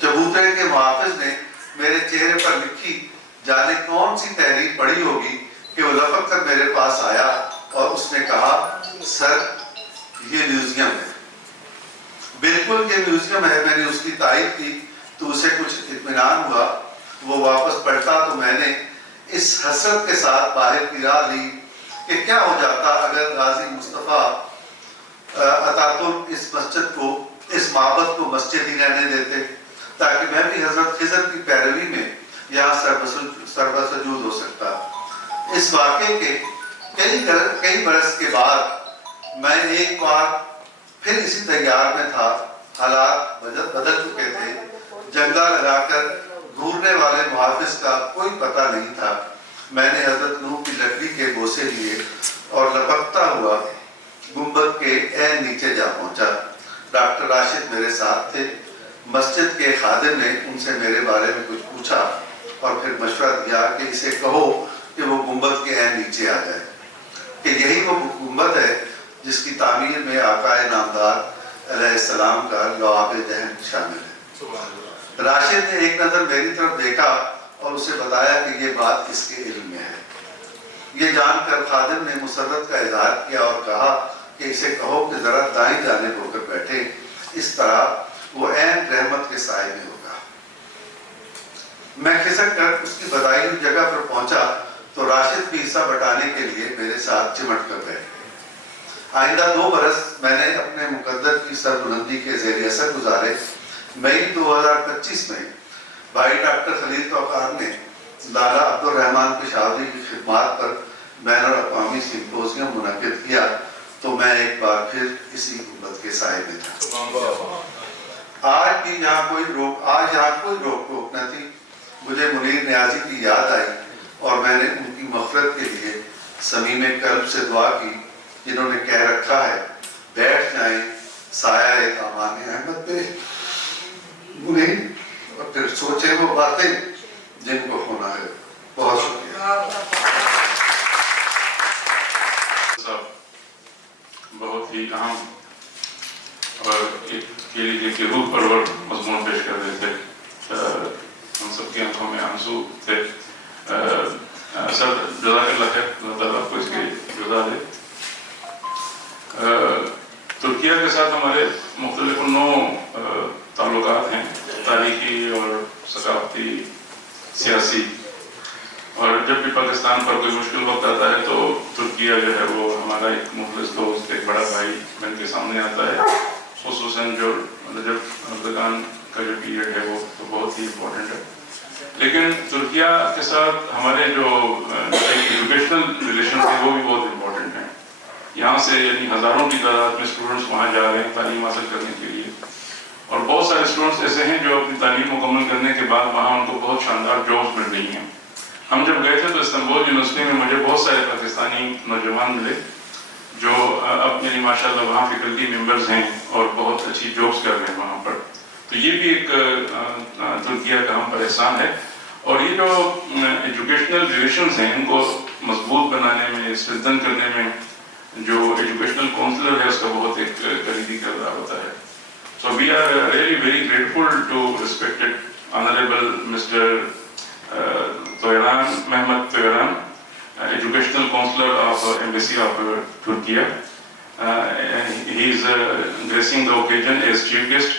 چبوترے کے محافظ نے میرے چہرے پر لکھی جانے کون سی تحریر پڑھی ہوگی کہ وہ لپک کر میرے پاس آیا اور اس نے کہا سر یہ میوزیم ہے. بالکل یہ میوزیم ہے. میں نے اس کی تعریف کی تو اسے کچھ اطمینان ہوا. وہ واپس پڑھتا تو میں نے اس حسرت کے ساتھ باہر کی راہ لی کہ کیا ہو جاتا اگر غازی مصطفیٰ اتاتürk اس مسجد کو اس معبد کو مسجد ہی رہنے دیتے تاکہ میں بھی حضرت خضر کی پیروی میں یہاں سربسجود ہو سکتا. اس واقعے کے کئی برس کے بعد میں ایک بار پھر اسی تیار میں تھا. حالات بدل چکے تھے. جنگلہ لگا کر گھورنے والے محافظ کا کوئی پتہ نہیں تھا. میں نے حضرت نوح کی لکڑی کے بوسے لیے اور لپکتا ہوا گنبد کے عین نیچے جا پہنچا. ڈاکٹر راشد میرے ساتھ تھے. مسجد کے خادم نے ان سے میرے بارے میں کچھ پوچھا اور پھر مشورہ دیا کہ اسے کہو کہ وہ گنبد کے عین نیچے آ جائے کہ یہی وہ گنبد ہے جس کی تعمیر میں آقا نامدار علیہ السلام کا لعاب دہن شامل ہے. راشد نے ایک نظر میری طرف دیکھا اور اسے بتایا کہ یہ بات اس کے علم میں ہے. یہ جان کر خادم نے مسرت کا اظہار کیا اور کہا کہ اسے کہو کہ ذرا دائیں جانب ہو کر بیٹھے. اس طرح وہ عین رحمت کے سائے میں ہوگا. میں کھسک کر اس کی بتائی ہوئی جگہ پر پہنچا تو راشد بھی حصہ بٹانے کے لیے میرے ساتھ چمٹ کر بیٹھ گئے. آئندہ 2 برس میں نے اپنے مقدر کی سربلندی کے زیر اثر گزارے. مئی 2025 میں بھائی ڈاکٹر خلیل توقار نے لالا عبدالرحمن پشاوری کی خدمات پر بین الاقوامی سمپوزیم منعقد کیا تو میں ایک بار پھر اسی گنبد کے سائے میں تھا. آج یہاں کوئی روک ٹوک نہ تھی. مجھے منیر نیازی کی یاد آئی اور میں نے ان کی مغفرت کے لیے صمیم قلب سے دعا کی جنہوں نے کہہ رکھا ہے بیٹھ جائیں سایہ دامان احمد پہ منیر اور پھر سوچیں وہ باتیں جن کو ہونا ہے. بہت شکریہ. بہت ہی اہم اور ایک روح پرور مضمون پیش کر رہے تھے. ہم سب کی آنکھوں میں آنسو تھے. سر جزاک اللہ خیر. اللہ تعالیٰ آپ کو اس کی جزا دے. ترکیہ کے ساتھ ہمارے مختلف نوع تعلقات ہیں تاریخی اور ثقافتی سیاسی. اور جب بھی پاکستان پر کوئی مشکل وقت آتا ہے تو ترکیہ جو ہے وہ ہمارا ایک مخلص دوست ایک بڑا بھائی بن کے سامنے آتا ہے. خصوصاً جو رجب اردگان کا جو پیریڈ ہے وہ تو بہت ہی امپورٹنٹ ہے. لیکن ترکیہ کے ساتھ ہمارے جو ایجوکیشنل ریلیشن تھے وہ بھی بہت امپورٹنٹ ہیں. یہاں سے یعنی ہزاروں کی تعداد میں اسٹوڈنٹس وہاں جا رہے ہیں تعلیم حاصل کرنے کے لیے. اور بہت سارے اسٹوڈنٹس ایسے ہیں جو اپنی تعلیم مکمل کرنے کے بعد وہاں ان کو بہت شاندار جابس مل رہی ہیں. ہم جب گئے تھے تو استنبول یونیورسٹی میں مجھے بہت سارے پاکستانی نوجوان ملے جو اب یعنی ماشاء اللہ وہاں فیکلٹی ممبرز ہیں اور بہت اچھی جابس کر رہے ہیں وہاں پر. تو یہ بھی ایک ترکیہ کا ہم پر احسان ہے. اور یہ جو ایجوکیشنل ریلیشنز ہیں ان کو مضبوط بنانے میں اسٹرینتھن کرنے میں جو ایجوکیشنل کونسلر ہے اس کا بہت ایک کلیدی کردار ہوتا ہے. So we are really very grateful to respected honourable mister Toyran, Mehmet Toyran, educational counselor of Embassy of Turkey. He is gracing the occasion as chief guest.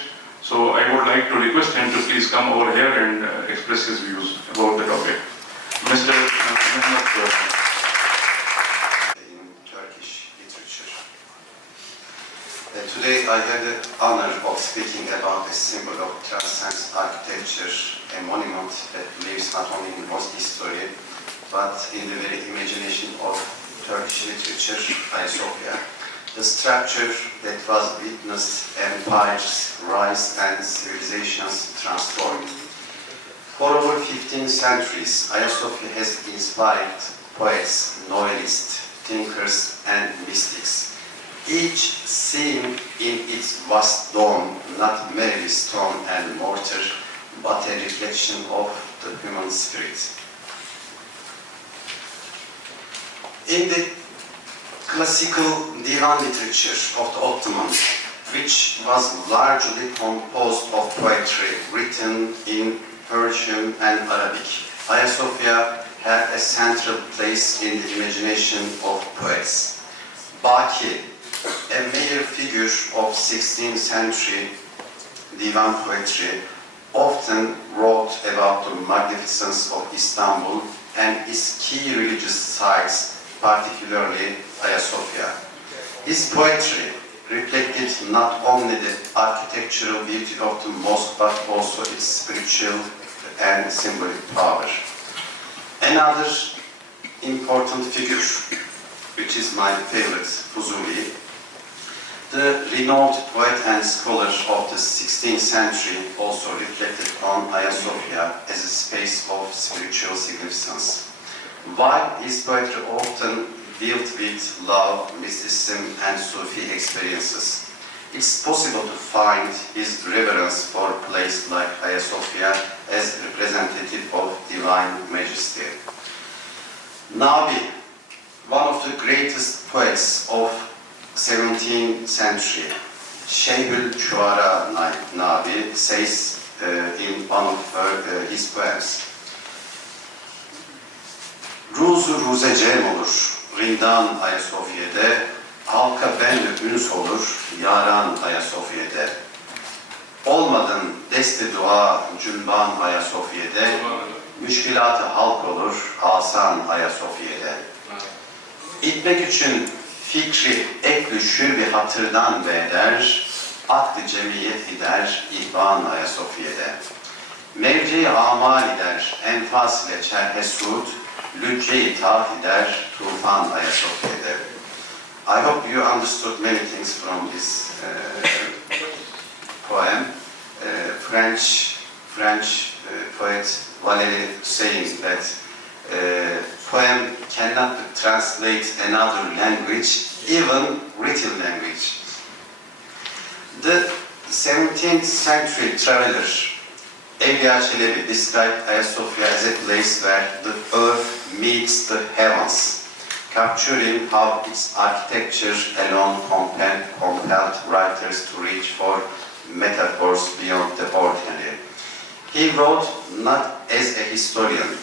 So I would like to request him to please come over here and express his views about the topic. Mr. Mehmet Toyran. In Turkish literature. Today I had the honor of speaking about a symbol of transcendent architecture, a monument that lives not only in Most history, but in the very imagination of Turkish literature, Ayasofya. The structure that was witnessed empires rise and civilizations transform. For over 15 centuries, Ayasofya has inspired poets, novelists, thinkers, and mystics, each seeing in its vast dome not merely stone and mortar, but a reflection of the human spirit. In the classical divan literature of the Ottomans, which was largely composed of poetry written in Persian and Arabic, Ayasofya had a central place in the imagination of poets. Baki, a major figure of 16th century divan poetry, often wrote about the magnificence of Istanbul and its key religious sites, particularly Ayasofya. His poetry reflected not only the architectural beauty of the mosque but also its spiritual and symbolic power. Another important figure, which is my favorite, Fuzuli, the renowned poet and scholar of the 16th century, also reflected on Ayasofya as a space of spiritual significance. While his poetry often dealt with love, mysticism, and Sufi experiences, it's possible to find his reverence for a place like Ayasofya as representative of divine majesty. Nabi, one of the greatest poets of 17th century, Şeyhül Şuara Nabi, says in one of his poems, Ruzu ruze cem olur, rindan Ayasofya'de, halka benle üns olur, yaran Ayasofya'de. Olmadın desti dua cünban Ayasofya'de, müşkilatı halk olur, asan Ayasofya'de. İtmek için fikri ek düşür bir hatırdan beder, aklı cemiyet gider, ihvan Ayasofya'de. Mevci-i amal eder, enfas ile çerhe suud, lücce-i taat eder, tufan Ayasofya'de. I hope you understood many things from this poem. French poet Valéry saying that poem cannot translate another language, even written language. The 17th century traveler Evliya Çelebi described Ayasofya as a place where the earth meets the heavens, capturing how its architecture alone compelled writers to reach for metaphors beyond the ordinary. He wrote not as a historian,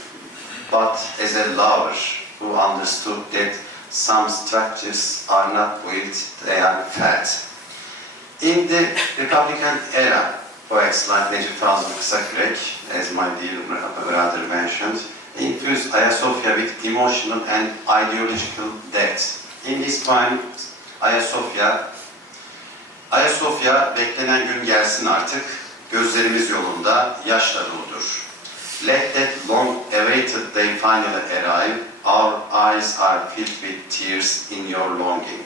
but as a lover who understood that some structures are not built, they are felt. In the Republican era, poets like Necip Fazıl Kısakürek, as my dear brother mentioned, infused Ayasofya with emotional and ideological depth. In his poem, Ayasofya, beklenen gün gelsin artık, gözlerimiz yolunda, yaşla doludur. Let that long-awaited day finally arrive, our eyes are filled with tears in your longing.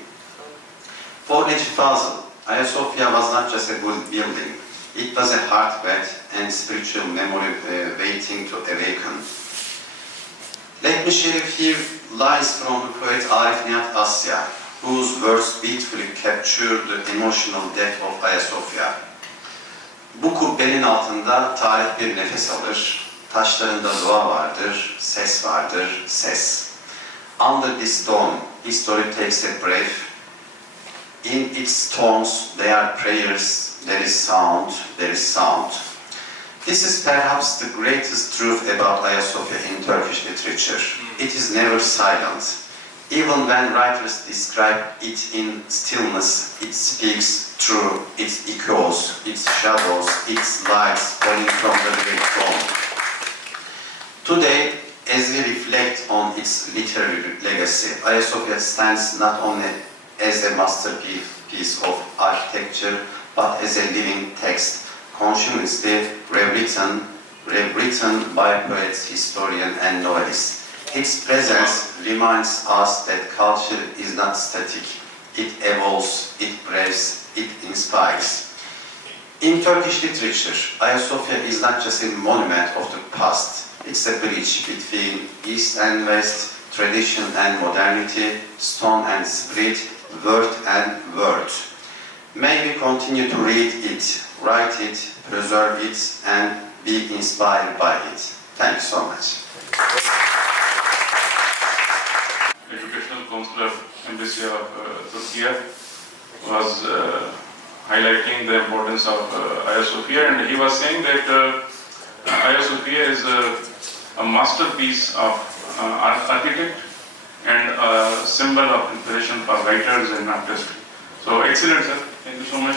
For Necip Fazıl, Ayasofya was not just a building, it was a heartbeat and spiritual memory waiting to awaken. Let me share a few lines from the poet Arif Nihat Asya, whose words beautifully capture the emotional depth of Ayasofya. Bu kubbenin altında tarih bir nefes alır, taşlarında dua vardır, ses vardır, ses. Under this dome, history takes a breath. In its tones, there are prayers, there is sound, there is sound. This is perhaps the greatest truth about Ayasofya in Turkish literature. It is never silent. Even when writers describe it in stillness, it speaks through its echoes, its shadows, its lights falling from the very throne. Today, as we reflect on its literary legacy, Ayasofya stands not only as a masterpiece of architecture, but as a living text, consciously rewritten by poets, historians, and novelists. Its presence reminds us that culture is not static. It evolves, it breathes, it inspires. In Turkish literature, Ayasofya is not just a monument of the past. It's a bridge between East and West, tradition and modernity, stone and spirit, word and word. May we continue to read it, write it, preserve it, and be inspired by it. Thanks so much. Educational Counselor, Embassy of Turkey, was highlighting the importance of Hagia Sophia, and he was saying that Hagia Sophia is a masterpiece of architect and a symbol of inspiration for writers and artists. So excellent, sir. Thank you so much.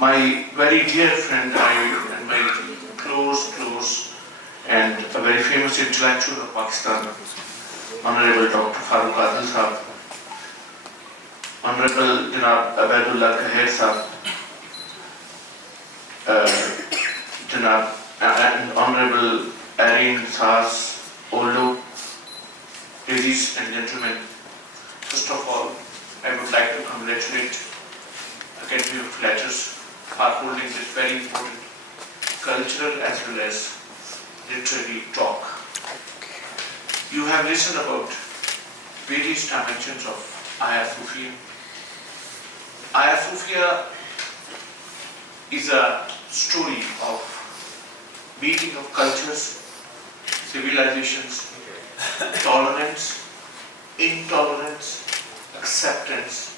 My very dear friend and my close and a very famous intellectual of Pakistan, Honorable Dr. Farooq Adil Sahab, Honorable Janab Abedullah Khair Sahab, Janab and Honorable Erin Saas Olu, ladies and gentlemen, first of all, I would like to congratulate Academy of Letters for holding this very important cultural as well as literary talk. You have listened about various dimensions of Hagia Sophia. Hagia Sophia is a story of meeting of cultures, civilizations, tolerance, intolerance, acceptance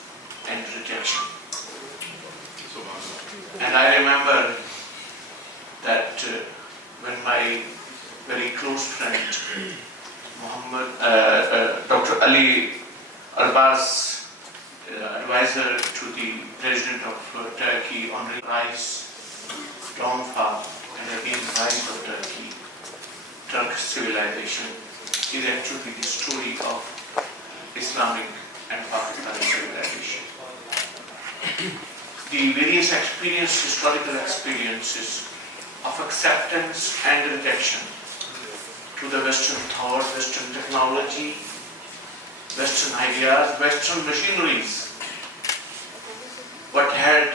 and rejection. And I remember that when my very close friend Dr. Ali Arbaz, advisor to the President of Turkey, Honorable Rais, downfall and again rise of Turkey, Turkish civilization, is actually the story of Islamic and Pakistani civilization. The various historical experiences of acceptance and rejection to the Western thought, Western technology, Western ideas, Western machineries. What had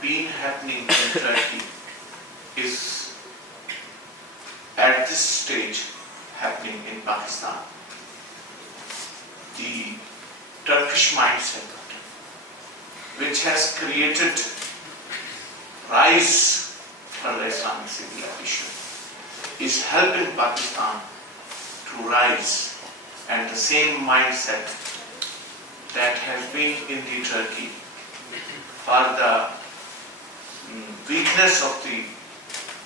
been happening in Turkey is at this stage happening in Pakistan. The Turkish mindset, which has created rise for the Islamic civilization, is helping Pakistan to rise, and the same mindset that has been in the Turkey for the weakness of the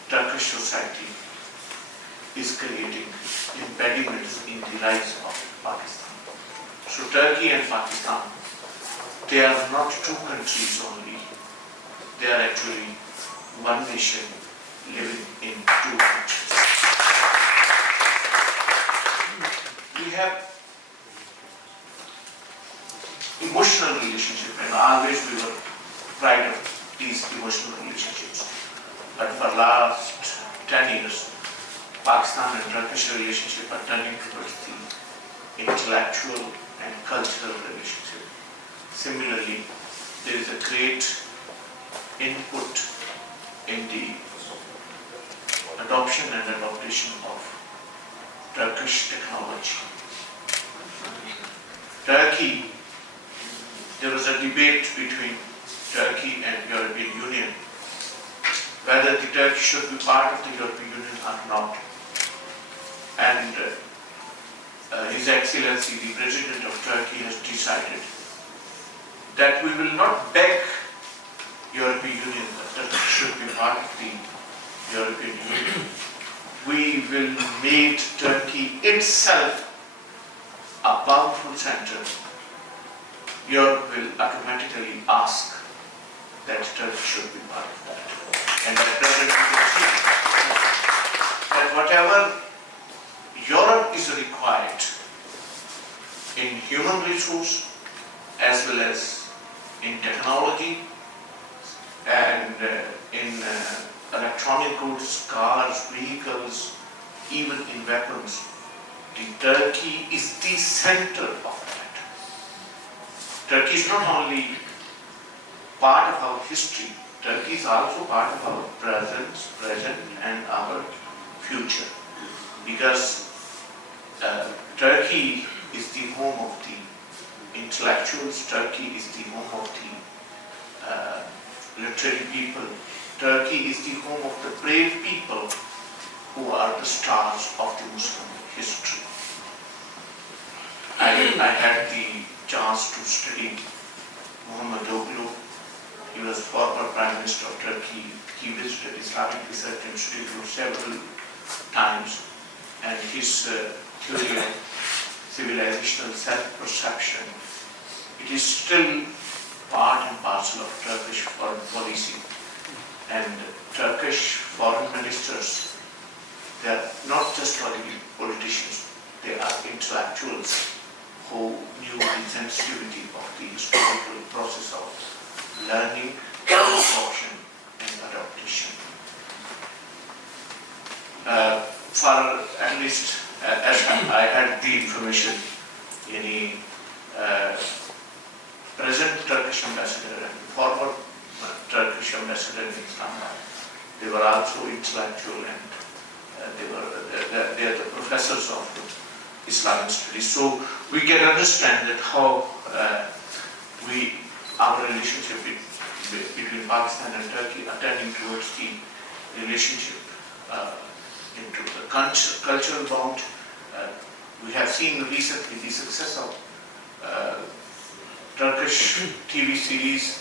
Turkish society is creating impediments in the rise of Pakistan. So Turkey and Pakistan, they are not two countries only, they are actually one nation living in two countries. We have emotional relationship, and always we were proud of these emotional relationships. But for last 10 years, Pakistan and Turkish relationship are turning towards the intellectual and cultural relationship. Similarly, there is a great input in the adoption and adaptation of Turkish technology. Turkey, there was a debate between Turkey and European Union whether the Turkey should be part of the European Union or not. And His Excellency, the President of Turkey, has decided that we will not beg European Union that Turkey should be part of the European Union. We will make Turkey itself a powerful center. Europe will automatically ask that Turkey should be part of that. And at present we can see that whatever Europe is required in human resource as well as in technology and in electronic goods, cars, vehicles, even in weapons. Turkey is the center of that. Turkey is not only part of our history, Turkey is also part of our present and our future. Because Turkey is the home of the intellectuals, Turkey is the home of the literary people, Turkey is the home of the brave people who are the stars of the Muslim history. I had the chance to study Muhammad Oglu. He was former Prime Minister of Turkey. He visited Islamic Research Institute several times, and his theory of civilizational self-perception, it is still part and parcel of Turkish foreign policy. And Turkish foreign ministers, they are not just politicians, they are intellectuals who knew the sensitivity of the historical process of learning, absorption, and adaptation. For at least, as I had the information, any present Turkish ambassador and former Turkish ambassador in Islamabad, they were also intellectual, and they are the professors of Islamic studies. So we can understand that how our relationship between Pakistan and Turkey are tending towards the relationship into the cultural bond. We have seen recently the success of Turkish TV series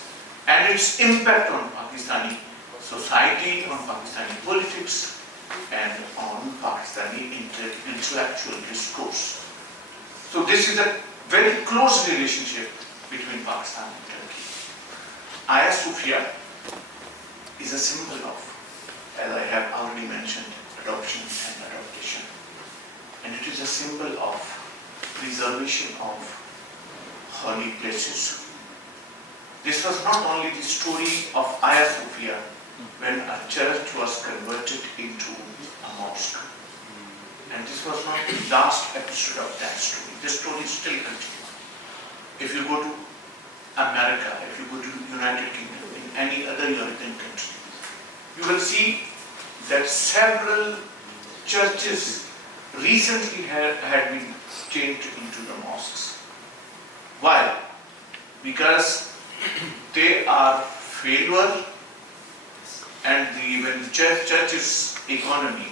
and its impact on Pakistani society, on Pakistani politics, and on Pakistani intellectual discourse. So this is a very close relationship between Pakistan and Turkey. Hagia Sophia is a symbol of, as I have already mentioned, adoption and adaptation. And it is a symbol of preservation of holy places. This was not only the story of Hagia Sophia when a church was converted into a mosque. And this was not the last episode of that story. This story still continues. If you go to America, if you go to United Kingdom, in any other European country, you will see that several churches recently had been changed into the mosques. Why? Because they are failure, and when the church is economy,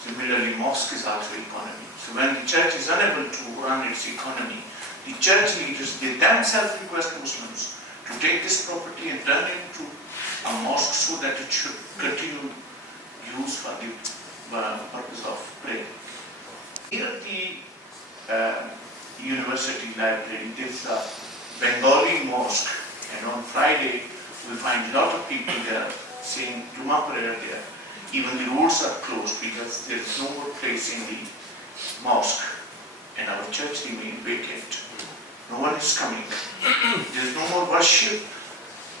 similarly mosque is also economy. So when the church is unable to run its economy, the church leaders, they themselves request Muslims to take this property and turn it into a mosque so that it should continue use for the purpose of prayer. Here at the university library, there is a Bengali mosque, and on Friday we find a lot of people there saying Jummah prayer there. Even the roads are closed because there is no more place in the mosque, and our church remains vacant. No one is coming. There is no more worship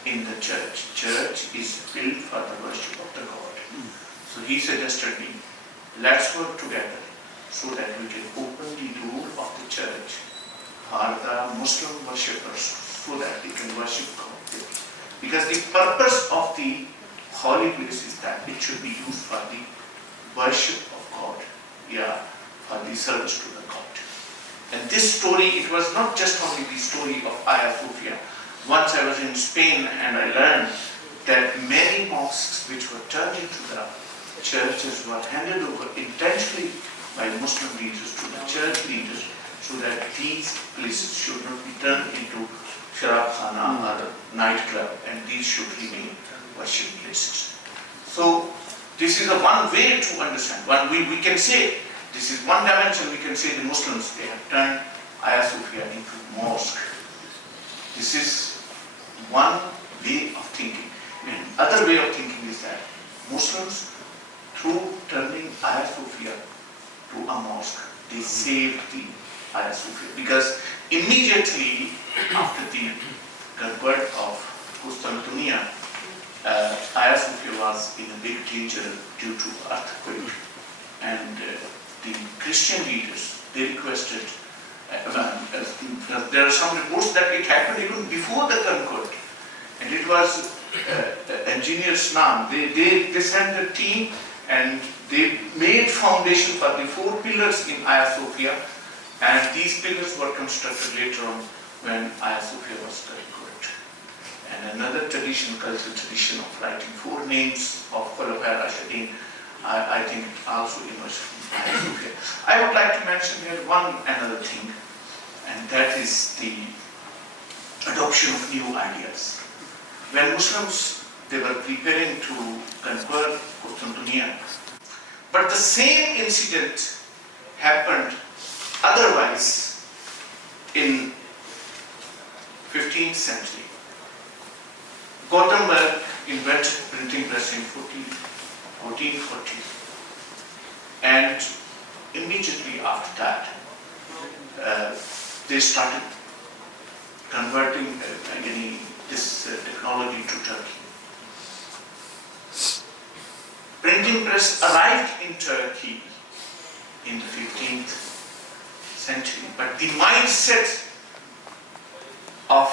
in the church. Church is built for the worship of the God. So he suggested me, let's work together so that we can open the door of the church for the Muslim worshippers so that they can worship God there. Because the purpose of the holy place is that it should be used for the worship of God, for the service to the God. And this story, it was not just only the story of Hagia Sophia. Once I was in Spain and I learned that many mosques which were turned into the churches were handed over intentionally by Muslim leaders to the church leaders so that these places should not be turned into sharab khana or nightclub, and these should remain worship places. So this is a one way to understand. We can say, this is one dimension, we can say the Muslims, they have turned Hagia Sophia into mosque. This is one way of thinking. And other way of thinking is that Muslims, through turning Hagia Sophia to a mosque, they saved the Hagia Sophia. Because immediately after the convert of Constantinople, Hagia Sophia was in a big danger due to earthquake, and the Christian leaders, they requested, there are some reports that it happened even before the conquest, and it was engineer Snan, they sent a team and they made foundation for the 4 pillars in Hagia Sophia, and these pillars were constructed later on when Hagia Sophia was conquered. And another tradition, cultural tradition of writing 4 names of Khulafa Rashidin, I think also emerged from Hagia Sophia. I would like to mention here another thing, and that is the adoption of new ideas. When Muslims, they were preparing to conquer Constantinople, but the same incident happened otherwise in 15th century. Gutenberg invented printing press in 1440, and immediately after that, they started converting this technology to Turkey. Printing press arrived in Turkey in the 15th century, but the mindset of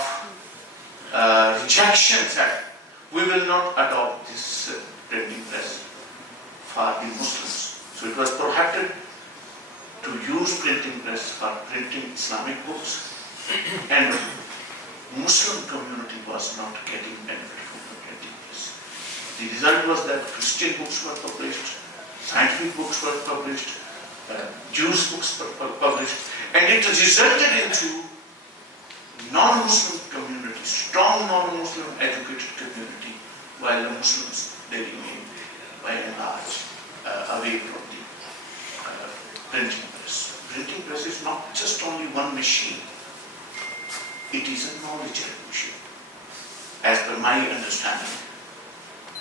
rejection said, we will not adopt this printing press for the Muslims. So it was prohibited to use printing press for printing Islamic books, and Muslim community was not getting benefit from the printing press. The result was that Christian books were published, scientific books were published, Jewish books were published, and it resulted into non-Muslim community, strong non-Muslim educated community, while the Muslims, they remain by and large away from the printing press. Printing press is not just only one machine, it is a knowledge revolution, as per my understanding.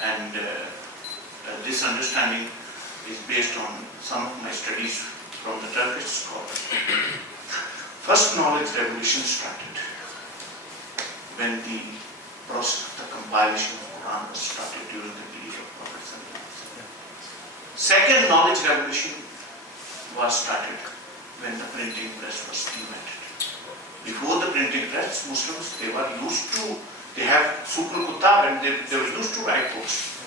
And this understanding is based on some of my studies from the Turkish scholars. First knowledge revolution started when the process of the compilation of Quran was started during the period of Prophet ﷺ. Second knowledge revolution was started when the printing press was invented. Before the printing press, Muslims, they have Sukul Kutab, and they were used to write books.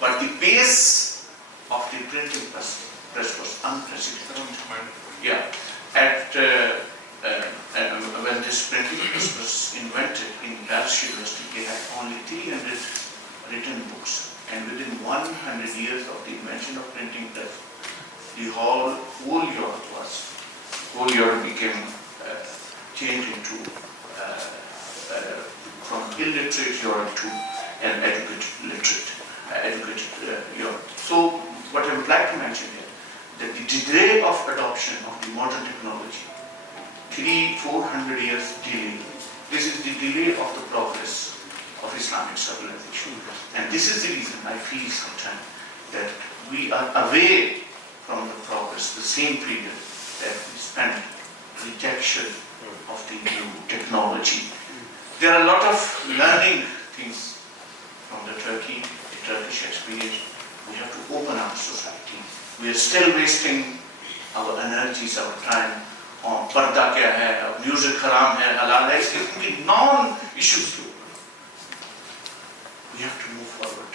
But the pace of the printing press was unprecedented. Yeah. When this printing press was invented in Paris University, they had only 300 written books, and within 100 years of the invention of printing press, the whole Europe became changed into from illiterate Europe to an educated Europe. So what I would like to mention here, that the delay of adoption of the modern technology, 300-400 years delay, this is the delay of the progress of Islamic civilization. And this is the reason I feel sometimes that we are away from the progress, the same period that we spent rejection of the new technology. There are a lot of learning things from the Turkish experience. We have to open our society. We are still wasting our energies, our time on parda kya hai, music haram hai, halal hai, it's non-issues. We have to move forward.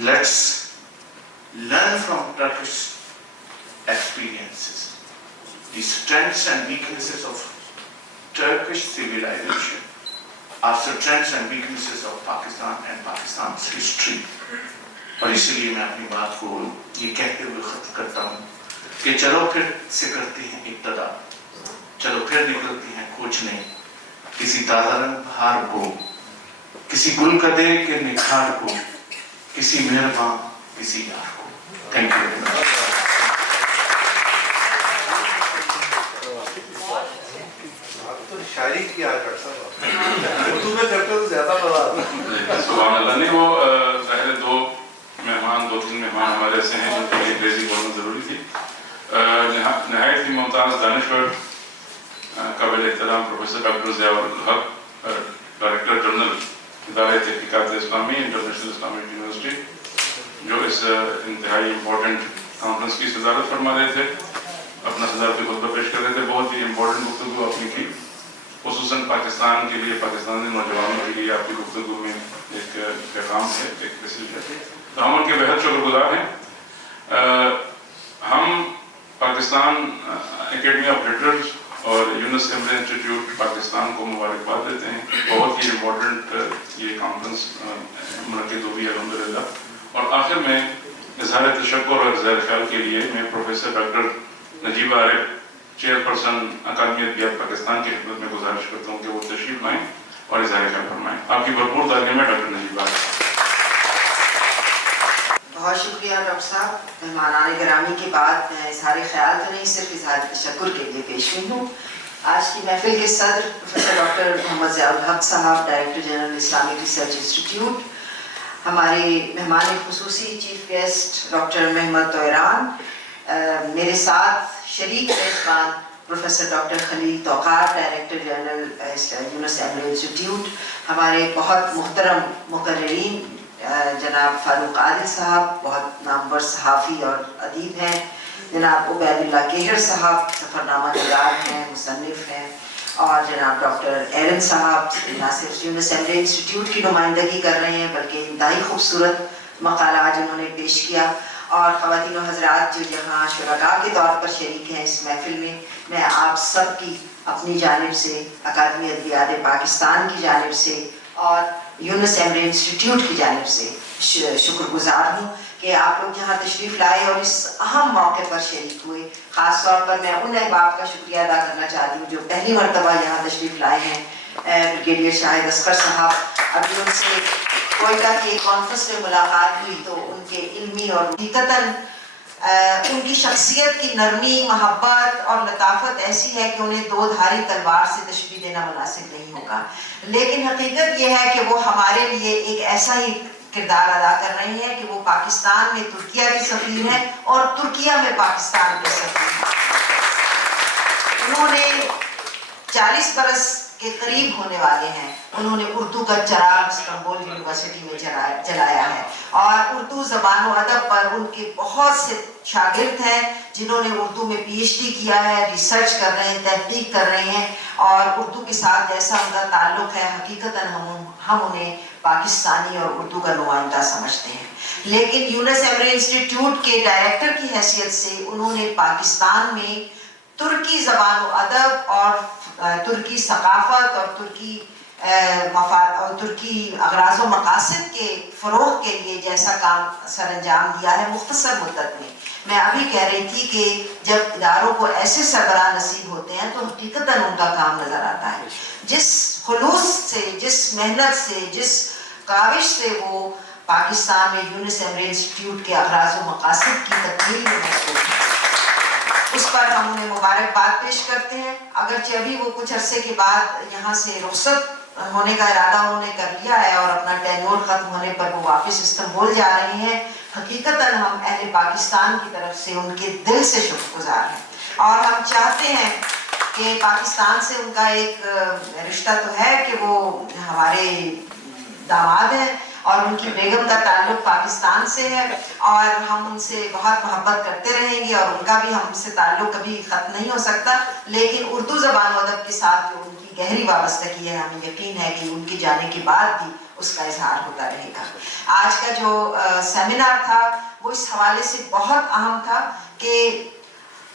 let's learn from Turkish experiences. the strengths and weaknesses of Turkish civilization are strengths and weaknesses of Pakistan and Pakistan's history. اور اسی لیے میں اپنی بات کو یہ کہتے ہوئے ختم کرتا ہوں کہ چلو پھر سے کرتے ہیں ابتدا، چلو پھر نکلتے ہیں کھوجنے کسی تازہ رنگ بہار کو، کسی گل قدے کے نکھار کو، کسی مہربان کسی یار کو. Thank you very much. شاعری کی آج ڈاکٹر صاحب اردو میں کرتے تو زیادہ مزہ آتا. سبحان اللہ. نہیں وہ ظاہر دو تین مہمان ہمارے ایسے ہیں جن کے لیے انگریزی بولنا ضروری تھی. نہایت ہی ممتاز دانشور قابل احترام پروفیسر ڈاکٹر ضیاء الحق، ڈائریکٹر جنرل ادارہ تحقیقات اسلامی انٹرنیشنل اسلامک یونیورسٹی، جو اس انتہائی امپورٹنٹ کانفرنس کی صدارت فرما رہے تھے، اپنا صدارتی خطبہ پیش کر رہے تھے. بہت ہی امپورٹنٹ گفتگو آپ نے کی، خصوصاً پاکستان کے لیے، پاکستانی نوجوانوں کے لیے آپ کی گفتگو میں ایک پیغام ہے، ایک میسیج ہے. تو ہم ان کے بہت شکر گزار ہیں. ہم پاکستان اکیڈمی آف لیٹرز اور یونس ایمبری انسٹیٹیوٹ پاکستان کو مبارکباد دیتے ہیں. بہت ہی امپورٹنٹ یہ کانفرنس منعقد ہوئی الحمدللہ. اور آخر میں اظہار تشکر اور اظہار خیال کے لیے میں پروفیسر ڈاکٹر نجیب عارف، چیئرپرسن اکادمی ادبیات پاکستان کی خدمت میں گزارش کرتا ہوں کہ وہ تشریف لائیں اور اظہار خیال فرمائیں. آپ کی بھرپور تعلیم میں ڈاکٹر نجیب عارف. بہت شکریہ ڈاکٹر صاحب. مہمانان گرامی کے بعد میں اظہار خیال تو نہیں، صرف اظہار تشکر کے لیے پیش ہوئی ہوں. آج کی محفل کے صدر پروفیسر ڈاکٹر محمد ضیاء الحق صاحب، director general Islamic research institute, ہمارے مہمان خصوصی چیف گیسٹ ڈاکٹر محمد طویران، میرے ساتھ شریک میزبان پروفیسر ڈاکٹر خلیل توقار، ڈائریکٹر جنرل یونس ایمبری انسٹیٹیوٹ، ہمارے بہت محترم مقررین جناب فاروق عادل صاحب، بہت نامور صحافی اور ادیب ہیں، جناب عبید اللہ کیہر صاحب سفرنامہ نگار ہیں، مصنف ہیں، اور جناب ڈاکٹر ایرن صاحب نہ صرف یونس ایمبری انسٹیٹیوٹ کی نمائندگی کر رہے ہیں بلکہ انتہائی خوبصورت مقالہ جنہوں نے پیش کیا. اور خواتین و حضرات جو یہاں شرکاء کے طور پر شریک ہیں اس محفل میں آپ سب کی اپنی جانب سے، اکادمی ادبیات پاکستان کی جانب سے اور یونس ایمبری انسٹیٹیوٹ کی جانب سے شکر گزار ہوں کہ آپ لوگ یہاں تشریف لائے اور اس اہم موقع پر شریک ہوئے. خاص طور پر میں ان احباب کا شکریہ ادا کرنا چاہتی ہوں جو پہلی مرتبہ یہاں تشریف لائے ہیں. بریگیڈیئر شاہد اصغر صاحب، ابھی ان سے کوئٹہ کی ایک کانفرنس میں ملاقات ہوئی تو ان کے علمی اور حقیقتاً ان کی شخصیت کی نرمی، محبت اور لطافت ایسی ہے کہ انہیں دو دھاری تلوار سے تشبیہ دینا مناسب نہیں ہوگا. لیکن حقیقت یہ ہے کہ وہ ہمارے لیے ایک ایسا ہی کردار ادا کر رہی ہیں کہ وہ پاکستان میں ترکیہ کی سفیر ہیں اور ترکیہ میں پاکستان کے سفیر ہیں. انہوں نے 40 برس کے قریب ہونے والے ہیں، انہوں نے اردو کا چراغ استنبول یونیورسٹی میں جلایا ہے اور اردو زبان و ادب پر ان کے بہت سے شاگرد ہیں جنہوں نے اردو میں پی ایچ ڈی کیا ہے، ریسرچ کر رہے ہیں، تحقیق کر رہے ہیں اور اردو کے ساتھ جیسا ان کا تعلق ہے حقیقتاً ہم انہیں پاکستانی اور اردو کا نمائندہ سمجھتے ہیں. لیکن یونس ایمبری انسٹیٹیوٹ کے ڈائریکٹر کی حیثیت سے انہوں نے پاکستان میں ترکی زبان و ادب اور ترکی ثقافت اور ترکی اغراض و مقاصد کے فروغ کے لیے جیسا کام سر انجام دیا ہے مختصر مدت میں. میں ابھی کہہ رہی تھی کہ جب اداروں کو ایسے سربراہ نصیب ہوتے ہیں تو حقیقتاً ان کا کام نظر آتا ہے. جس خلوص سے، جس محنت سے، جس کاوش سے وہ پاکستان میں یونس ایمبری انسٹیٹیوٹ کے اغراض و مقاصد کی تکمیل میں مشغول ہیں، اس پر ہم انہیں مبارکباد پیش کرتے ہیں. اگرچہ ابھی وہ کچھ عرصے کے بعد یہاں سے رخصت ہونے کا ارادہ انہوں نے کر لیا ہے اور اپنا ٹینور ختم ہونے پر وہ واپس استنبول جا رہے ہیں. حقیقتاً ہم اہل پاکستان کی طرف سے ان کے دل سے شکر گزار ہیں اور ہم چاہتے ہیں کہ پاکستان سے ان کا ایک رشتہ تو ہے کہ وہ ہمارے داماد ہیں اور ان کی بیگم کا تعلق پاکستان سے ہے اور ہم ان سے بہت محبت کرتے رہیں گے اور ان کا بھی ہم سے تعلق کبھی ختم نہیں ہو سکتا. لیکن اردو زبان و ادب کے ساتھ جو ان کی گہری وابستگی ہے ہمیں یقین ہے کہ ان کے جانے کے بعد بھی اس کا اظہار ہوتا رہے گا. آج کا جو سیمینار تھا وہ اس حوالے سے بہت اہم تھا کہ